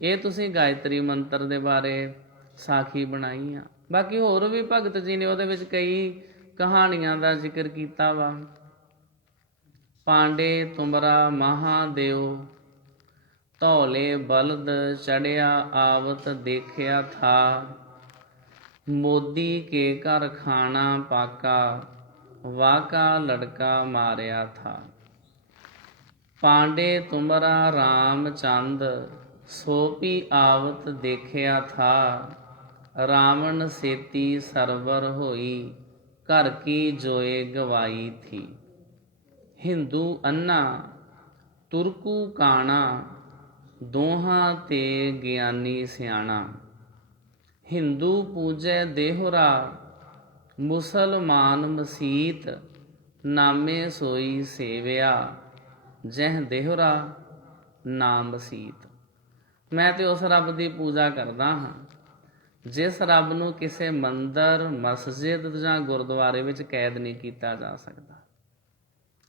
ਇਹ ਤੁਸੀਂ ਗਾਇਤਰੀ ਮੰਤਰ ਦੇ ਬਾਰੇ ਸਾਖੀ ਬਣਾਈ ਆ। ਬਾਕੀ ਹੋਰ ਵੀ ਭਗਤ ਜੀ ਨੇ ਉਹਦੇ ਵਿੱਚ ਕਈ ਕਹਾਣੀਆਂ ਦਾ ਜ਼ਿਕਰ ਕੀਤਾ ਵਾ। ਪਾਂਡੇ ਤੁਮਰਾ ਮਹਾਦੇਵ, ਧੌਲੇ ਬਲਦ ਚੜਿਆ ਆਵਤ ਦੇਖਿਆ ਥਾ, ਮੋਦੀ ਕੇ ਘਰ ਖਾਣਾ ਪਾਕਾ, ਵਾਕਾ ਲੜਕਾ ਮਾਰਿਆ ਥਾ। ਪਾਂਡੇ ਤੁਮਰਾ ਰਾਮਚੰਦ, ਸੋਪੀ ਆਵਤ ਦੇਖਿਆ ਥਾ, ਰਾਵਣ ਸੇਤੀ ਸਰਵਰ ਹੋਈ, ਘਰ ਕੀ ਜੋਏ ਗਵਾਈ ਥੀ। ਹਿੰਦੂ ਅੰਨਾ ਤੁਰਕੂ ਕਾਣਾ, ਦੋਹਾਂ ਤੇ ਗਿਆਨੀ ਸਿਆਣਾ। ਹਿੰਦੂ ਪੂਜੈ ਦੇਹੁਰਾ, ਮੁਸਲਮਾਨ ਮਸੀਤ, ਨਾਮੇ ਸੋਈ ਸੇਵਿਆ, ਜਹ ਦੇਹੁਰਾ ਨਾਮ ਮਸੀਤ। ਮੈਂ ਤੇ ਉਸ ਰੱਬ ਦੀ ਪੂਜਾ ਕਰਦਾ ਹਾਂ ਜਿਸ ਰੱਬ ਨੂੰ ਕਿਸੇ ਮੰਦਰ, ਮਸਜਿਦ ਜਾਂ ਗੁਰਦੁਆਰੇ ਵਿੱਚ ਕੈਦ ਨਹੀਂ ਕੀਤਾ ਜਾ ਸਕਦਾ।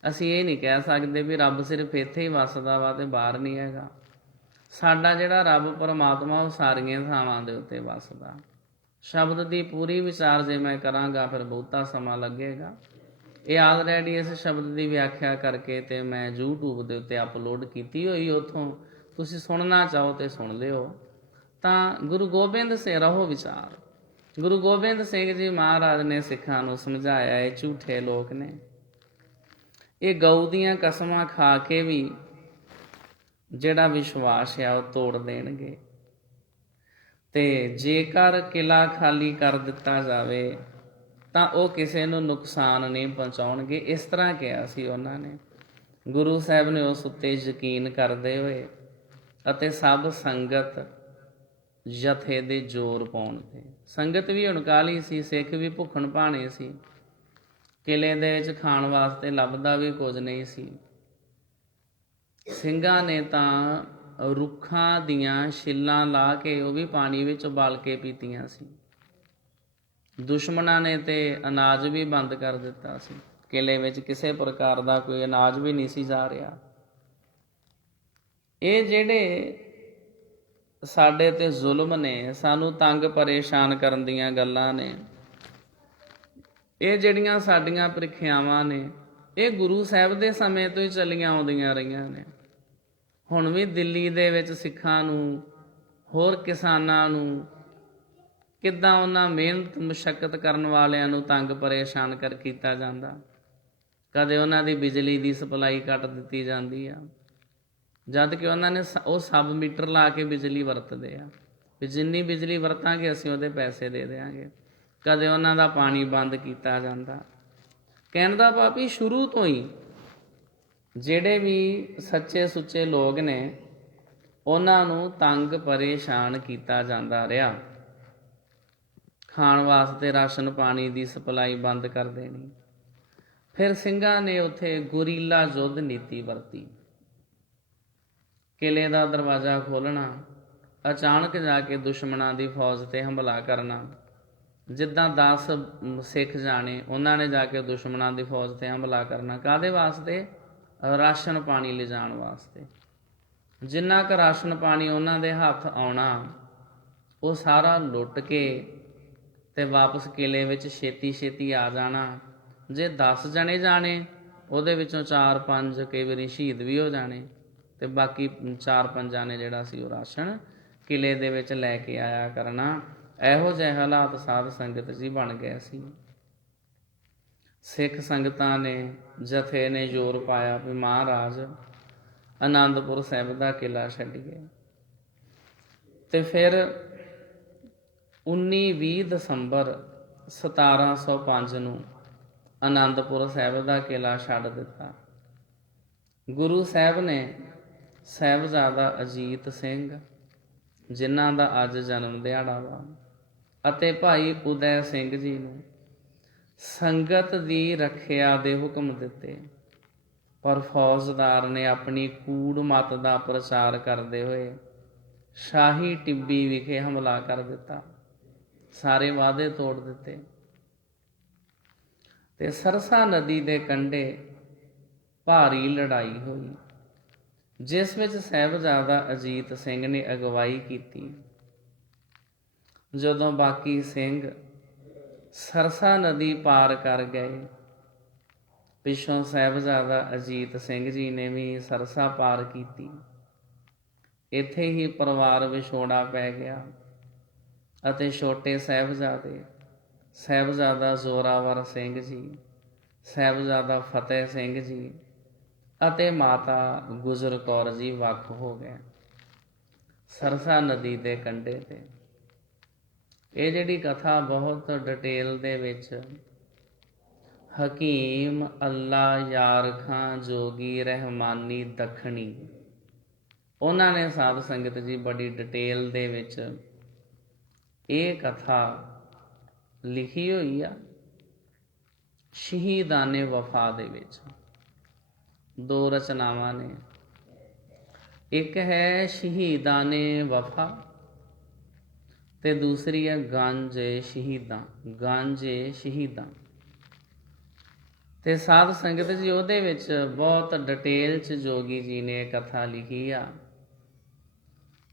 ਅਸੀਂ ਇਹ ਨਹੀਂ ਕਹਿ ਸਕਦੇ ਵੀ ਰੱਬ ਸਿਰਫ ਇੱਥੇ ਹੀ ਵੱਸਦਾ ਵਾ ਤੇ ਬਾਹਰ ਨਹੀਂ ਹੈਗਾ। ਸਾਡਾ ਜਿਹੜਾ ਰੱਬ ਪਰਮਾਤਮਾ ਉਹ ਸਾਰੀਆਂ ਥਾਵਾਂ ਦੇ ਉੱਤੇ ਵੱਸਦਾ। ਸ਼ਬਦ ਦੀ ਪੂਰੀ ਵਿਚਾਰ ਜੇ ਮੈਂ ਕਰਾਂਗਾ ਫਿਰ ਬਹੁਤਾ ਸਮਾਂ ਲੱਗੇਗਾ। ਇਹ ਆਲਰੇਡੀ ਇਸ ਸ਼ਬਦ ਦੀ ਵਿਆਖਿਆ ਕਰਕੇ ਤੇ ਮੈਂ YouTube ਦੇ ਉੱਤੇ ਅਪਲੋਡ ਕੀਤੀ ਹੋਈ, ਉੱਥੋਂ ਤੁਸੀਂ ਸੁਣਨਾ ਚਾਹੋ ਤੇ ਸੁਣ ਲਿਓ। ਤਾਂ ਗੁਰੂ ਗੋਬਿੰਦ ਸਿੰਘ ਰਹੋ ਵਿਚਾਰ, ਗੁਰੂ ਗੋਬਿੰਦ ਸਿੰਘ ਜੀ ਮਹਾਰਾਜ ਨੇ ਸਿੱਖਾਂ ਨੂੰ ਸਮਝਾਇਆ ਇਹ ਝੂਠੇ ਲੋਕ ਨੇ, ਇਹ ਗਊ ਦੀਆਂ ਕਸਮਾਂ ਖਾ ਕੇ ਵੀ ਜਿਹੜਾ ਵਿਸ਼ਵਾਸ ਆ ਉਹ ਤੋੜ ਦੇਣਗੇ। ਤੇ ਜੇਕਰ ਕਿਲਾ ਖਾਲੀ ਕਰ ਦਿੱਤਾ ਜਾਵੇ ਤਾਂ ਉਹ ਕਿਸੇ ਨੂੰ ਨੁਕਸਾਨ ਨਹੀਂ ਪਹੁੰਚਾਉਣਗੇ। ਇਸ ਤਰ੍ਹਾਂ ਕਿਹਾ ਸੀ ਉਹਨਾਂ ਨੇ। ਗੁਰੂ ਸਾਹਿਬ ਨੇ ਉਸ ਉੱਤੇ ਯਕੀਨ ਕਰਦੇ ਹੋਏ ਅਤੇ ਸਭ ਸੰਗਤ ਜਥੇ ਦੇ ਜ਼ੋਰ ਪਾਉਣ ਤੇ। ਸੰਗਤ ਵੀ ਹੁਣ ਕਾਹਲੀ ਸੀ, ਸਿੱਖ ਵੀ ਭੁੱਖਣ ਭਾਣੇ ਸੀ, ਕਿਲੇ ਦੇ ਵਿੱਚ ਖਾਣ ਵਾਸਤੇ ਲੱਭਦਾ ਵੀ ਕੁਝ ਨਹੀਂ ਸੀ। ਸਿੰਘਾਂ ਨੇ ਤਾਂ ਰੁੱਖਾਂ ਦੀਆਂ ਛਿੱਲਾਂ ਲਾ ਕੇ ਉਹ ਵੀ ਪਾਣੀ ਵਿੱਚ ਉਬਾਲ ਕੇ ਪੀਤੀਆਂ ਸੀ। ਦੁਸ਼ਮਣਾਂ ਨੇ ਤੇ ਅਨਾਜ ਵੀ ਬੰਦ ਕਰ ਦਿੱਤਾ ਸੀ। ਕਿਲੇ ਵਿੱਚ ਕਿਸੇ ਪ੍ਰਕਾਰ ਦਾ ਕੋਈ ਅਨਾਜ ਵੀ ਨਹੀਂ ਸੀ ਜਾ ਰਿਹਾ। ਇਹ ਜਿਹੜੇ ਸਾਡੇ ਤੇ ਜ਼ੁਲਮ ਨੇ, ਸਾਨੂੰ ਤੰਗ ਪਰੇਸ਼ਾਨ ਕਰਨ ਦੀਆਂ ਗੱਲਾਂ ਨੇ, ਇਹ ਜਿਹੜੀਆਂ ਸਾਡੀਆਂ ਪ੍ਰੀਖਿਆਵਾਂ ਨੇ, ਇਹ ਗੁਰੂ ਸਾਹਿਬ ਦੇ ਸਮੇਂ ਤੋਂ ਹੀ ਚੱਲੀਆਂ ਆਉਂਦੀਆਂ ਰਹੀਆਂ ਨੇ। ਹੁਣ ਵੀ ਦਿੱਲੀ ਦੇ ਵਿੱਚ ਸਿੱਖਾਂ ਨੂੰ, ਹੋਰ ਕਿਸਾਨਾਂ ਨੂੰ ਕਿੱਦਾਂ ਉਹਨਾਂ ਮਿਹਨਤ ਮੁਸ਼ੱਕਤ ਕਰਨ ਵਾਲਿਆਂ ਨੂੰ ਤੰਗ ਪਰੇਸ਼ਾਨ ਕੀਤਾ ਜਾਂਦਾ। ਕਦੇ ਉਹਨਾਂ ਦੀ ਬਿਜਲੀ ਦੀ ਸਪਲਾਈ ਕੱਟ ਦਿੱਤੀ ਜਾਂਦੀ ਆ, ਜਦ ਕਿ ਉਹਨਾਂ ਨੇ ਉਹ ਸਬ ਮੀਟਰ ਲਾ ਕੇ ਬਿਜਲੀ ਵਰਤਦੇ ਆ ਵੀ ਜਿੰਨੀ ਬਿਜਲੀ ਵਰਤਾਂਗੇ ਅਸੀਂ ਉਹਦੇ ਪੈਸੇ ਦੇ ਦਿਆਂਗੇ। ਕਦੇ ਉਹਨਾਂ ਦਾ ਪਾਣੀ ਬੰਦ ਕੀਤਾ ਜਾਂਦਾ। ਕਹਿਣ ਦਾ ਭਾਵ ਵੀ ਸ਼ੁਰੂ ਤੋਂ ਹੀ ਜਿਹੜੇ ਵੀ ਸੱਚੇ ਸੁੱਚੇ ਲੋਕ ਨੇ ਉਹਨਾਂ ਨੂੰ ਤੰਗ ਪਰੇਸ਼ਾਨ ਕੀਤਾ ਜਾਂਦਾ ਰਿਹਾ। ਖਾਣ ਵਾਸਤੇ ਰਾਸ਼ਨ ਪਾਣੀ ਦੀ ਸਪਲਾਈ ਬੰਦ ਕਰ ਦੇਣੀ। ਫਿਰ ਸਿੰਘਾਂ ਨੇ ਉੱਥੇ ਗੁਰੀਲਾ ਯੁੱਧ ਨੀਤੀ ਵਰਤੀ। ਕਿਲੇ ਦਾ ਦਰਵਾਜ਼ਾ ਖੋਲ੍ਹਣਾ, ਅਚਾਨਕ ਜਾ ਕੇ ਦੁਸ਼ਮਣਾਂ ਦੀ ਫੌਜ 'ਤੇ ਹਮਲਾ ਕਰਨਾ। ਜਿੱਦਾਂ 10 ਸਿੱਖ ਜਾਣੇ, ਉਹਨਾਂ ਨੇ ਜਾ ਕੇ ਦੁਸ਼ਮਣਾਂ ਦੀ ਫੌਜ 'ਤੇ ਹਮਲਾ ਕਰਨਾ। ਕਾਹਦੇ ਵਾਸਤੇ? ਰਾਸ਼ਨ ਪਾਣੀ ਲਿਜਾਣ ਵਾਸਤੇ। ਜਿੰਨਾ ਕੁ ਰਾਸ਼ਨ ਪਾਣੀ ਉਹਨਾਂ ਦੇ ਹੱਥ ਆਉਣਾ, ਉਹ ਸਾਰਾ ਲੁੱਟ ਕੇ ਤੇ ਵਾਪਸ ਕਿਲੇ ਵਿੱਚ ਛੇਤੀ ਛੇਤੀ ਆ ਜਾਣਾ। ਜੇ 10 ਜਣੇ ਜਾਣੇ, ਉਹਦੇ ਵਿੱਚੋਂ 4-5 ਕਈ ਵਾਰੀ ਸ਼ਹੀਦ ਵੀ ਹੋ ਜਾਣੇ, ਤੇ ਬਾਕੀ 4-5 ਨੇ ਜਿਹੜਾ ਸੀ ਉਹ ਰਾਸ਼ਨ ਕਿਲੇ ਦੇ ਵਿੱਚ ਲੈ ਕੇ ਆਇਆ ਕਰਨਾ। ਇਹੋ ਜਿਹੇ ਹਾਲਾਤ ਸਾਧ ਸੰਗਤ ਜੀ ਬਣ ਗਏ ਸੀ। ਸਿੱਖ ਸੰਗਤਾਂ ਨੇ, ਜਥੇ ਨੇ ਜ਼ੋਰ ਪਾਇਆ ਵੀ ਮਹਾਰਾਜ ਅਨੰਦਪੁਰ ਸਾਹਿਬ ਦਾ ਕਿਲਾ ਛੱਡੀਏ। ਤੇ ਫਿਰ 19-20 ਦਸੰਬਰ 1705 ਨੂੰ ਅਨੰਦਪੁਰ ਸਾਹਿਬ ਦਾ ਕਿਲਾ ਛੱਡ ਦਿੱਤਾ। ਗੁਰੂ ਸਾਹਿਬ ਨੇ ਸਾਹਿਬਜ਼ਾਦਾ ਅਜੀਤ ਸਿੰਘ, ਜਿਨ੍ਹਾਂ ਦਾ ਅੱਜ ਜਨਮ ਦਿਹਾੜਾ ਵਾ, ਅਤੇ ਭਾਈ ਉਦੈ ਸਿੰਘ ਜੀ ਨੂੰ ਸੰਗਤ ਦੀ ਰੱਖਿਆ ਦੇ ਹੁਕਮ ਦਿੱਤੇ। ਪਰ ਫੌਜਦਾਰ ਨੇ ਆਪਣੀ ਕੂੜ ਮੱਤ ਦਾ ਪ੍ਰਚਾਰ ਕਰਦੇ ਹੋਏ ਸ਼ਾਹੀ ਟਿੱਬੀ ਵਿਖੇ ਹਮਲਾ ਕਰ ਦਿੱਤਾ, ਸਾਰੇ ਵਾਅਦੇ ਤੋੜ ਦਿੱਤੇ। ਤੇ ਸਰਸਾ ਨਦੀ ਦੇ ਕੰਢੇ ਭਾਰੀ ਲੜਾਈ ਹੋਈ, ਜਿਸ ਵਿੱਚ ਸਾਹਿਬਜ਼ਾਦਾ ਅਜੀਤ ਸਿੰਘ ਨੇ ਅਗਵਾਈ ਕੀਤੀ। ਜਦੋਂ ਬਾਕੀ ਸਿੰਘ ਸਰਸਾ ਨਦੀ ਪਾਰ ਕਰ ਗਏ, ਪਿੱਛੋਂ ਸਾਹਿਬਜ਼ਾਦਾ ਅਜੀਤ ਸਿੰਘ ਜੀ ਨੇ ਵੀ ਸਰਸਾ ਪਾਰ ਕੀਤੀ। ਇੱਥੇ ਹੀ ਪਰਿਵਾਰ ਵਿਛੋੜਾ ਪੈ ਗਿਆ ਅਤੇ ਛੋਟੇ ਸਾਹਿਬਜ਼ਾਦੇ ਸਾਹਿਬਜ਼ਾਦਾ ਜ਼ੋਰਾਵਰ ਸਿੰਘ ਜੀ, ਸਾਹਿਬਜ਼ਾਦਾ ਫਤਿਹ ਸਿੰਘ ਜੀ ਅਤੇ ਮਾਤਾ ਗੁਜਰ ਕੌਰ ਜੀ ਵੱਖ ਹੋ ਗਏ ਸਰਸਾ ਨਦੀ ਦੇ ਕੰਢੇ 'ਤੇ। ਇਹ ਜਿਹੜੀ ਕਥਾ ਬਹੁਤ ਡਿਟੇਲ ਦੇ ਵਿੱਚ ਹਕੀਮ ਅੱਲਾ ਯਾਰ ਖਾਂ ਜੋਗੀ ਰਹਿਮਾਨੀ ਦੱਖਣੀ, ਉਹਨਾਂ ਨੇ ਸਾਧ ਸੰਗਤ ਜੀ ਬੜੀ ਡਿਟੇਲ ਦੇ ਵਿੱਚ ਇਹ ਕਥਾ ਲਿਖੀ ਹੋਈ ਆ। ਸ਼ਹੀਦਾਨੇ ਵਫਾ ਦੇ ਵਿੱਚ 2 ਰਚਨਾਵਾਂ ਨੇ। ਇੱਕ ਹੈ ਸ਼ਹੀਦਾਨੇ ਵਫਾ ਤੇ ਦੂਸਰੀ ਹੈ ਗੰਜ-ਏ ਸ਼ਹੀਦਾਂ, ਗੰਜ-ਏ ਸ਼ਹੀਦਾਂ। ਤੇ ਸਾਧ ਸੰਗਤ ਜੀ ਉਹਦੇ ਵਿੱਚ ਬਹੁਤ ਡਿਟੇਲ 'ਚ ਜੋਗੀ ਜੀ ਨੇ ਕਥਾ ਲਿਖੀ ਆ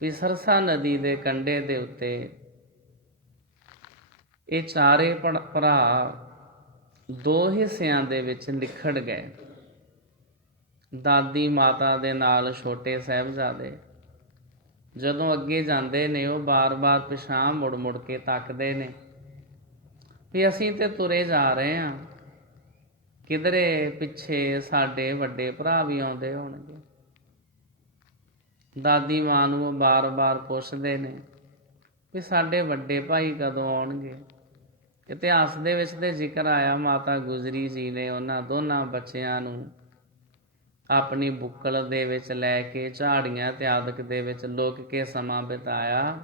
ਵੀ ਸਰਸਾ ਨਦੀ ਦੇ ਕੰਢੇ ਦੇ ਉੱਤੇ ਇਹ ਚਾਰੇ ਭਰਾ 2 ਹਿੱਸਿਆਂ ਦੇ ਵਿੱਚ ਨਿਖੜ ਗਏ। ਦਾਦੀ ਮਾਤਾ ਦੇ ਨਾਲ ਛੋਟੇ ਸਾਹਿਬਜ਼ਾਦੇ ਜਦੋਂ ਅੱਗੇ ਜਾਂਦੇ ਨੇ, ਉਹ ਬਾਰ-ਬਾਰ ਪਿਛਾਂਹ ਮੁੜ-ਮੁੜ ਕੇ ਤੱਕਦੇ ਨੇ ਵੀ ਅਸੀਂ ਤੇ ਤੁਰੇ ਜਾ ਰਹੇ ਹਾਂ, ਕਿਧਰੇ ਪਿੱਛੇ ਸਾਡੇ ਵੱਡੇ ਭਰਾ ਵੀ ਆਉਂਦੇ ਹੋਣਗੇ। ਦਾਦੀ ਮਾਂ ਨੂੰ ਉਹ ਬਾਰ-ਬਾਰ ਪੁੱਛਦੇ ਨੇ ਵੀ ਸਾਡੇ ਵੱਡੇ ਭਾਈ ਕਦੋਂ ਆਉਣਗੇ। ਇਤਿਹਾਸ ਦੇ ਵਿੱਚ ਤੇ ਜ਼ਿਕਰ ਆਇਆ, ਮਾਤਾ ਗੁਜਰੀ ਜੀ ਨੇ ਉਹਨਾਂ ਦੋਨਾਂ ਬੱਚਿਆਂ ਨੂੰ ਆਪਣੀ ਬੁੱਕਲ ਦੇ ਵਿੱਚ ਲੈ ਕੇ ਝਾੜੀਆਂ ਇਤਿਆਦਿਕ ਦੇ ਵਿੱਚ ਲੁਕ ਕੇ ਸਮਾਂ ਬਿਤਾਇਆ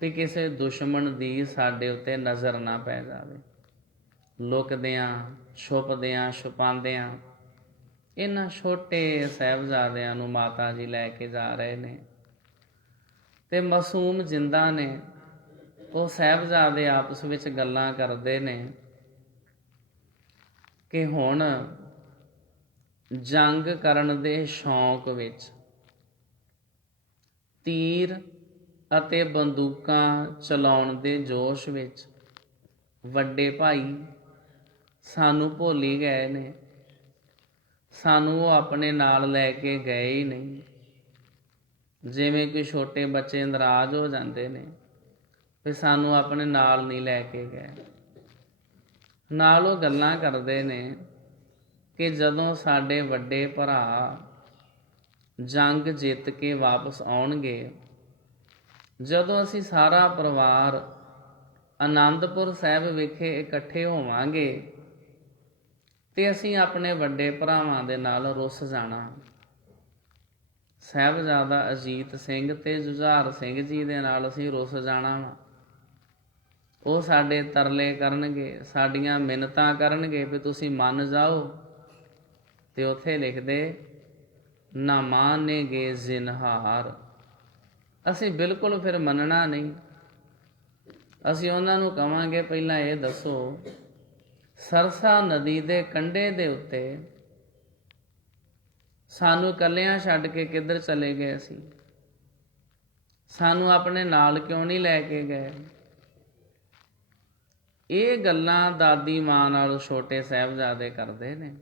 ਵੀ ਕਿਸੇ ਦੁਸ਼ਮਣ ਦੀ ਸਾਡੇ ਉੱਤੇ ਨਜ਼ਰ ਨਾ ਪੈ ਜਾਵੇ। ਲੁਕਦਿਆਂ, ਛੁਪਦਿਆਂ, ਛੁਪਾਉਂਦਿਆਂ ਇਹਨਾਂ ਛੋਟੇ ਸਾਹਿਬਜ਼ਾਦਿਆਂ ਨੂੰ ਮਾਤਾ ਜੀ ਲੈ ਕੇ ਜਾ ਰਹੇ ਨੇ। ਤੇ ਮਾਸੂਮ ਜਿੰਦਾ ਨੇ, ਉਹ ਸਾਹਿਬਜ਼ਾਦੇ ਆਪਸ ਵਿੱਚ ਗੱਲਾਂ ਕਰਦੇ ਨੇ ਕਿ ਹੁਣ ਜੰਗ ਕਰਨ ਦੇ ਸ਼ੌਂਕ ਵਿੱਚ, ਤੀਰ ਅਤੇ ਬੰਦੂਕਾਂ ਚਲਾਉਣ ਦੇ ਜੋਸ਼ ਵਿੱਚ ਵੱਡੇ ਭਾਈ ਸਾਨੂੰ ਭੁੱਲ ਹੀ ਗਏ ਨੇ। ਸਾਨੂੰ ਉਹ ਆਪਣੇ ਨਾਲ ਲੈ ਕੇ ਗਏ ਹੀ ਨਹੀਂ। ਜਿਵੇਂ ਕਿ ਛੋਟੇ ਬੱਚੇ ਨਾਰਾਜ਼ ਹੋ ਜਾਂਦੇ ਨੇ ਵੀ ਸਾਨੂੰ ਆਪਣੇ ਨਾਲ ਨਹੀਂ ਲੈ ਕੇ ਗਏ। ਨਾਲ ਉਹ ਗੱਲਾਂ ਕਰਦੇ ਨੇ ਕਿ ਜਦੋਂ ਸਾਡੇ ਵੱਡੇ ਭਰਾ ਜੰਗ ਜਿੱਤ ਕੇ ਵਾਪਸ ਆਉਣਗੇ, ਜਦੋਂ ਅਸੀਂ ਸਾਰਾ ਪਰਿਵਾਰ ਅਨੰਦਪੁਰ ਸਾਹਿਬ ਵਿਖੇ ਇਕੱਠੇ ਹੋਵਾਂਗੇ ਤੇ ਅਸੀਂ ਆਪਣੇ ਵੱਡੇ ਭਰਾਵਾਂ ਦੇ ਨਾਲ ਰੁੱਸ ਜਾਣਾ। ਸਾਹਿਬਜ਼ਾਦਾ ਅਜੀਤ ਸਿੰਘ ਤੇ ਜੁਝਾਰ ਸਿੰਘ ਜੀ ਦੇ ਨਾਲ ਅਸੀਂ ਰੁੱਸ ਜਾਣਾ ਵਾ। ਉਹ ਸਾਡੇ ਤਰਲੇ ਕਰਨਗੇ, ਸਾਡੀਆਂ ਮਿੰਨਤਾਂ ਕਰਨਗੇ ਵੀ ਤੁਸੀਂ ਮੰਨ ਜਾਓ। ਤੇ ਉੱਥੇ ਲਿਖਦੇ ਨਾ ਮਾਨੇਗੇ ਜ਼ਿਨਹਾਰ। ਅਸੀਂ ਬਿਲਕੁਲ ਫਿਰ ਮੰਨਣਾ ਨਹੀਂ। ਅਸੀਂ ਉਹਨਾਂ ਨੂੰ ਕਵਾਂਗੇ ਪਹਿਲਾਂ ਇਹ ਦੱਸੋ, ਸਰਸਾ ਨਦੀ ਦੇ ਕੰਢੇ ਦੇ ਉੱਤੇ ਸਾਨੂੰ ਇਕੱਲਿਆਂ ਛੱਡ ਕੇ ਕਿੱਧਰ ਚਲੇ ਗਏ ਸੀ? ਸਾਨੂੰ ਆਪਣੇ ਨਾਲ ਕਿਉਂ ਨਹੀਂ ਲੈ ਕੇ ਗਏ? ਇਹ ਗੱਲਾਂ ਦਾਦੀ ਮਾਂ ਨਾਲ ਛੋਟੇ ਸਾਹਿਬਜ਼ਾਦੇ ਕਰਦੇ ਨੇ।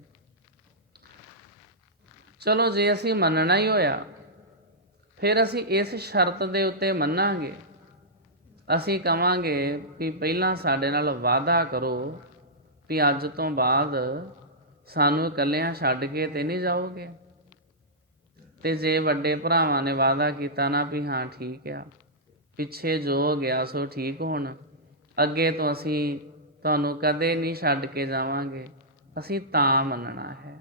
ਚਲੋ ਜੇ ਅਸੀਂ ਮੰਨਣਾ ਹੀ ਹੋਇਆ, ਫਿਰ ਅਸੀਂ ਇਸ ਸ਼ਰਤ ਦੇ ਉੱਤੇ ਮੰਨਾਂਗੇ। ਅਸੀਂ ਕਵਾਂਗੇ ਵੀ ਪਹਿਲਾਂ ਸਾਡੇ ਨਾਲ ਵਾਅਦਾ ਕਰੋ ਵੀ ਅੱਜ ਤੋਂ ਬਾਅਦ ਸਾਨੂੰ ਇਕੱਲਿਆਂ ਛੱਡ ਕੇ ਤੇ ਨਹੀਂ ਜਾਓਗੇ। ਤੇ ਜੇ ਵੱਡੇ ਭਰਾਵਾਂ ਨੇ ਵਾਅਦਾ ਕੀਤਾ ਨਾ ਵੀ ਹਾਂ ਠੀਕ ਆ, ਪਿੱਛੇ ਜੋ ਹੋ ਗਿਆ ਸੋ ਠੀਕ, ਹੁਣ ਅੱਗੇ ਤੋਂ ਅਸੀਂ ਤੁਹਾਨੂੰ ਕਦੇ ਨਹੀਂ ਛੱਡ ਕੇ ਜਾਵਾਂਗੇ, ਅਸੀਂ ਤਾਂ ਮੰਨਣਾ ਹੈ।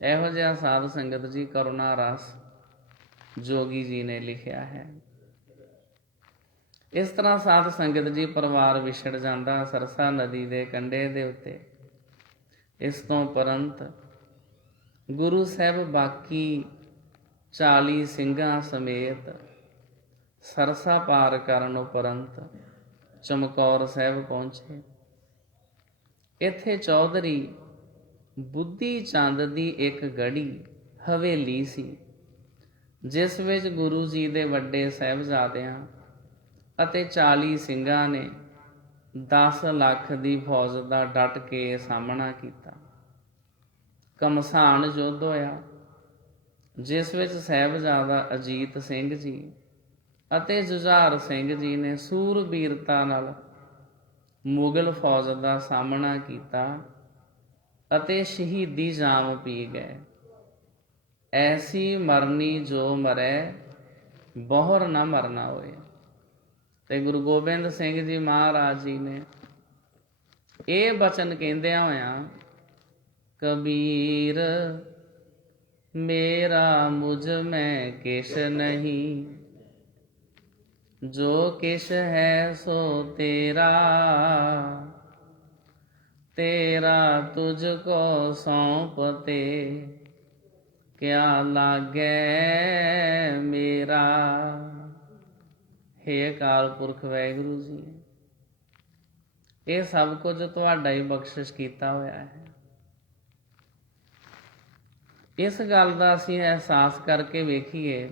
ਇਹੋ ਜਿਹਾ ਸਾਧ ਸੰਗਤ ਜੀ ਕਰੁਣਾ ਰਸ ਜੋਗੀ ਜੀ ਨੇ ਲਿਖਿਆ ਹੈ। ਇਸ ਤਰ੍ਹਾਂ ਸਾਧ ਸੰਗਤ ਜੀ ਪਰਿਵਾਰ ਵਿਛੜ ਜਾਂਦਾ ਸਰਸਾ ਨਦੀ ਦੇ ਕੰਢੇ ਦੇ ਉੱਤੇ। ਇਸ ਤੋਂ ਉਪਰੰਤ ਗੁਰੂ ਸਾਹਿਬ ਬਾਕੀ 40 ਸਿੰਘਾਂ ਸਮੇਤ ਸਰਸਾ ਪਾਰ ਕਰਨ ਉਪਰੰਤ ਚਮਕੌਰ ਸਾਹਿਬ ਪਹੁੰਚੇ। ਇੱਥੇ ਚੌਧਰੀ ਬੁੱਧੀ ਚੰਦ ਦੀ ਇੱਕ ਗੜੀ ਹਵੇਲੀ ਸੀ, ਜਿਸ ਵਿੱਚ ਗੁਰੂ ਜੀ ਦੇ ਵੱਡੇ ਸਾਹਿਬਜ਼ਾਦਿਆਂ ਅਤੇ 40 ਸਿੰਘਾਂ ਨੇ 10 ਲੱਖ ਦੀ ਫੌਜ ਦਾ ਡਟ ਕੇ ਸਾਹਮਣਾ ਕੀਤਾ। ਘਮਸਾਨ ਯੁੱਧ ਹੋਇਆ, ਜਿਸ ਵਿੱਚ ਸਾਹਿਬਜ਼ਾਦਾ ਅਜੀਤ ਸਿੰਘ ਜੀ ਅਤੇ ਜੁਝਾਰ ਸਿੰਘ ਜੀ ਨੇ ਸੂਰਬੀਰਤਾ ਨਾਲ ਮੁਗਲ ਫੌਜ ਦਾ ਸਾਹਮਣਾ ਕੀਤਾ ਅਤੇ ਸ਼ਹੀਦੀ ਜਾਮ ਪੀ ਗਏ। ਐਸੀ ਮਰਨੀ ਜੋ ਮਰੈ ਬਹੁਰ ਨਾ ਮਰਨਾ ਹੋਏ। ਤੇ ਗੁਰੂ ਗੋਬਿੰਦ ਸਿੰਘ ਜੀ ਮਹਾਰਾਜ ਜੀ ਨੇ ਇਹ ਬਚਨ ਕਹਿੰਦਿਆਂ ਹੋਇਆਂ, ਕਬੀਰ ਮੇਰਾ ਮੁਝ ਮੈਂ ਕਿਛ ਨਹੀਂ, ਜੋ ਕਿਛ ਹੈ ਸੋ ਤੇਰਾ, ਤੇਰਾ ਤੁਝ ਕੋ ਸੌਂਪਤੇ ਕਿਆ ਲਾਗੈ ਮੇਰਾ। ਹੇ ਅਕਾਲ ਪੁਰਖ ਵਾਹਿਗੁਰੂ ਜੀ, ਇਹ ਸਭ ਕੁਝ ਤੁਹਾਡਾ ਹੀ ਬਖਸ਼ਿਸ਼ ਕੀਤਾ ਹੋਇਆ ਹੈ। ਇਸ ਗੱਲ ਦਾ ਅਸੀਂ ਅਹਿਸਾਸ ਕਰਕੇ ਵੇਖੀਏ,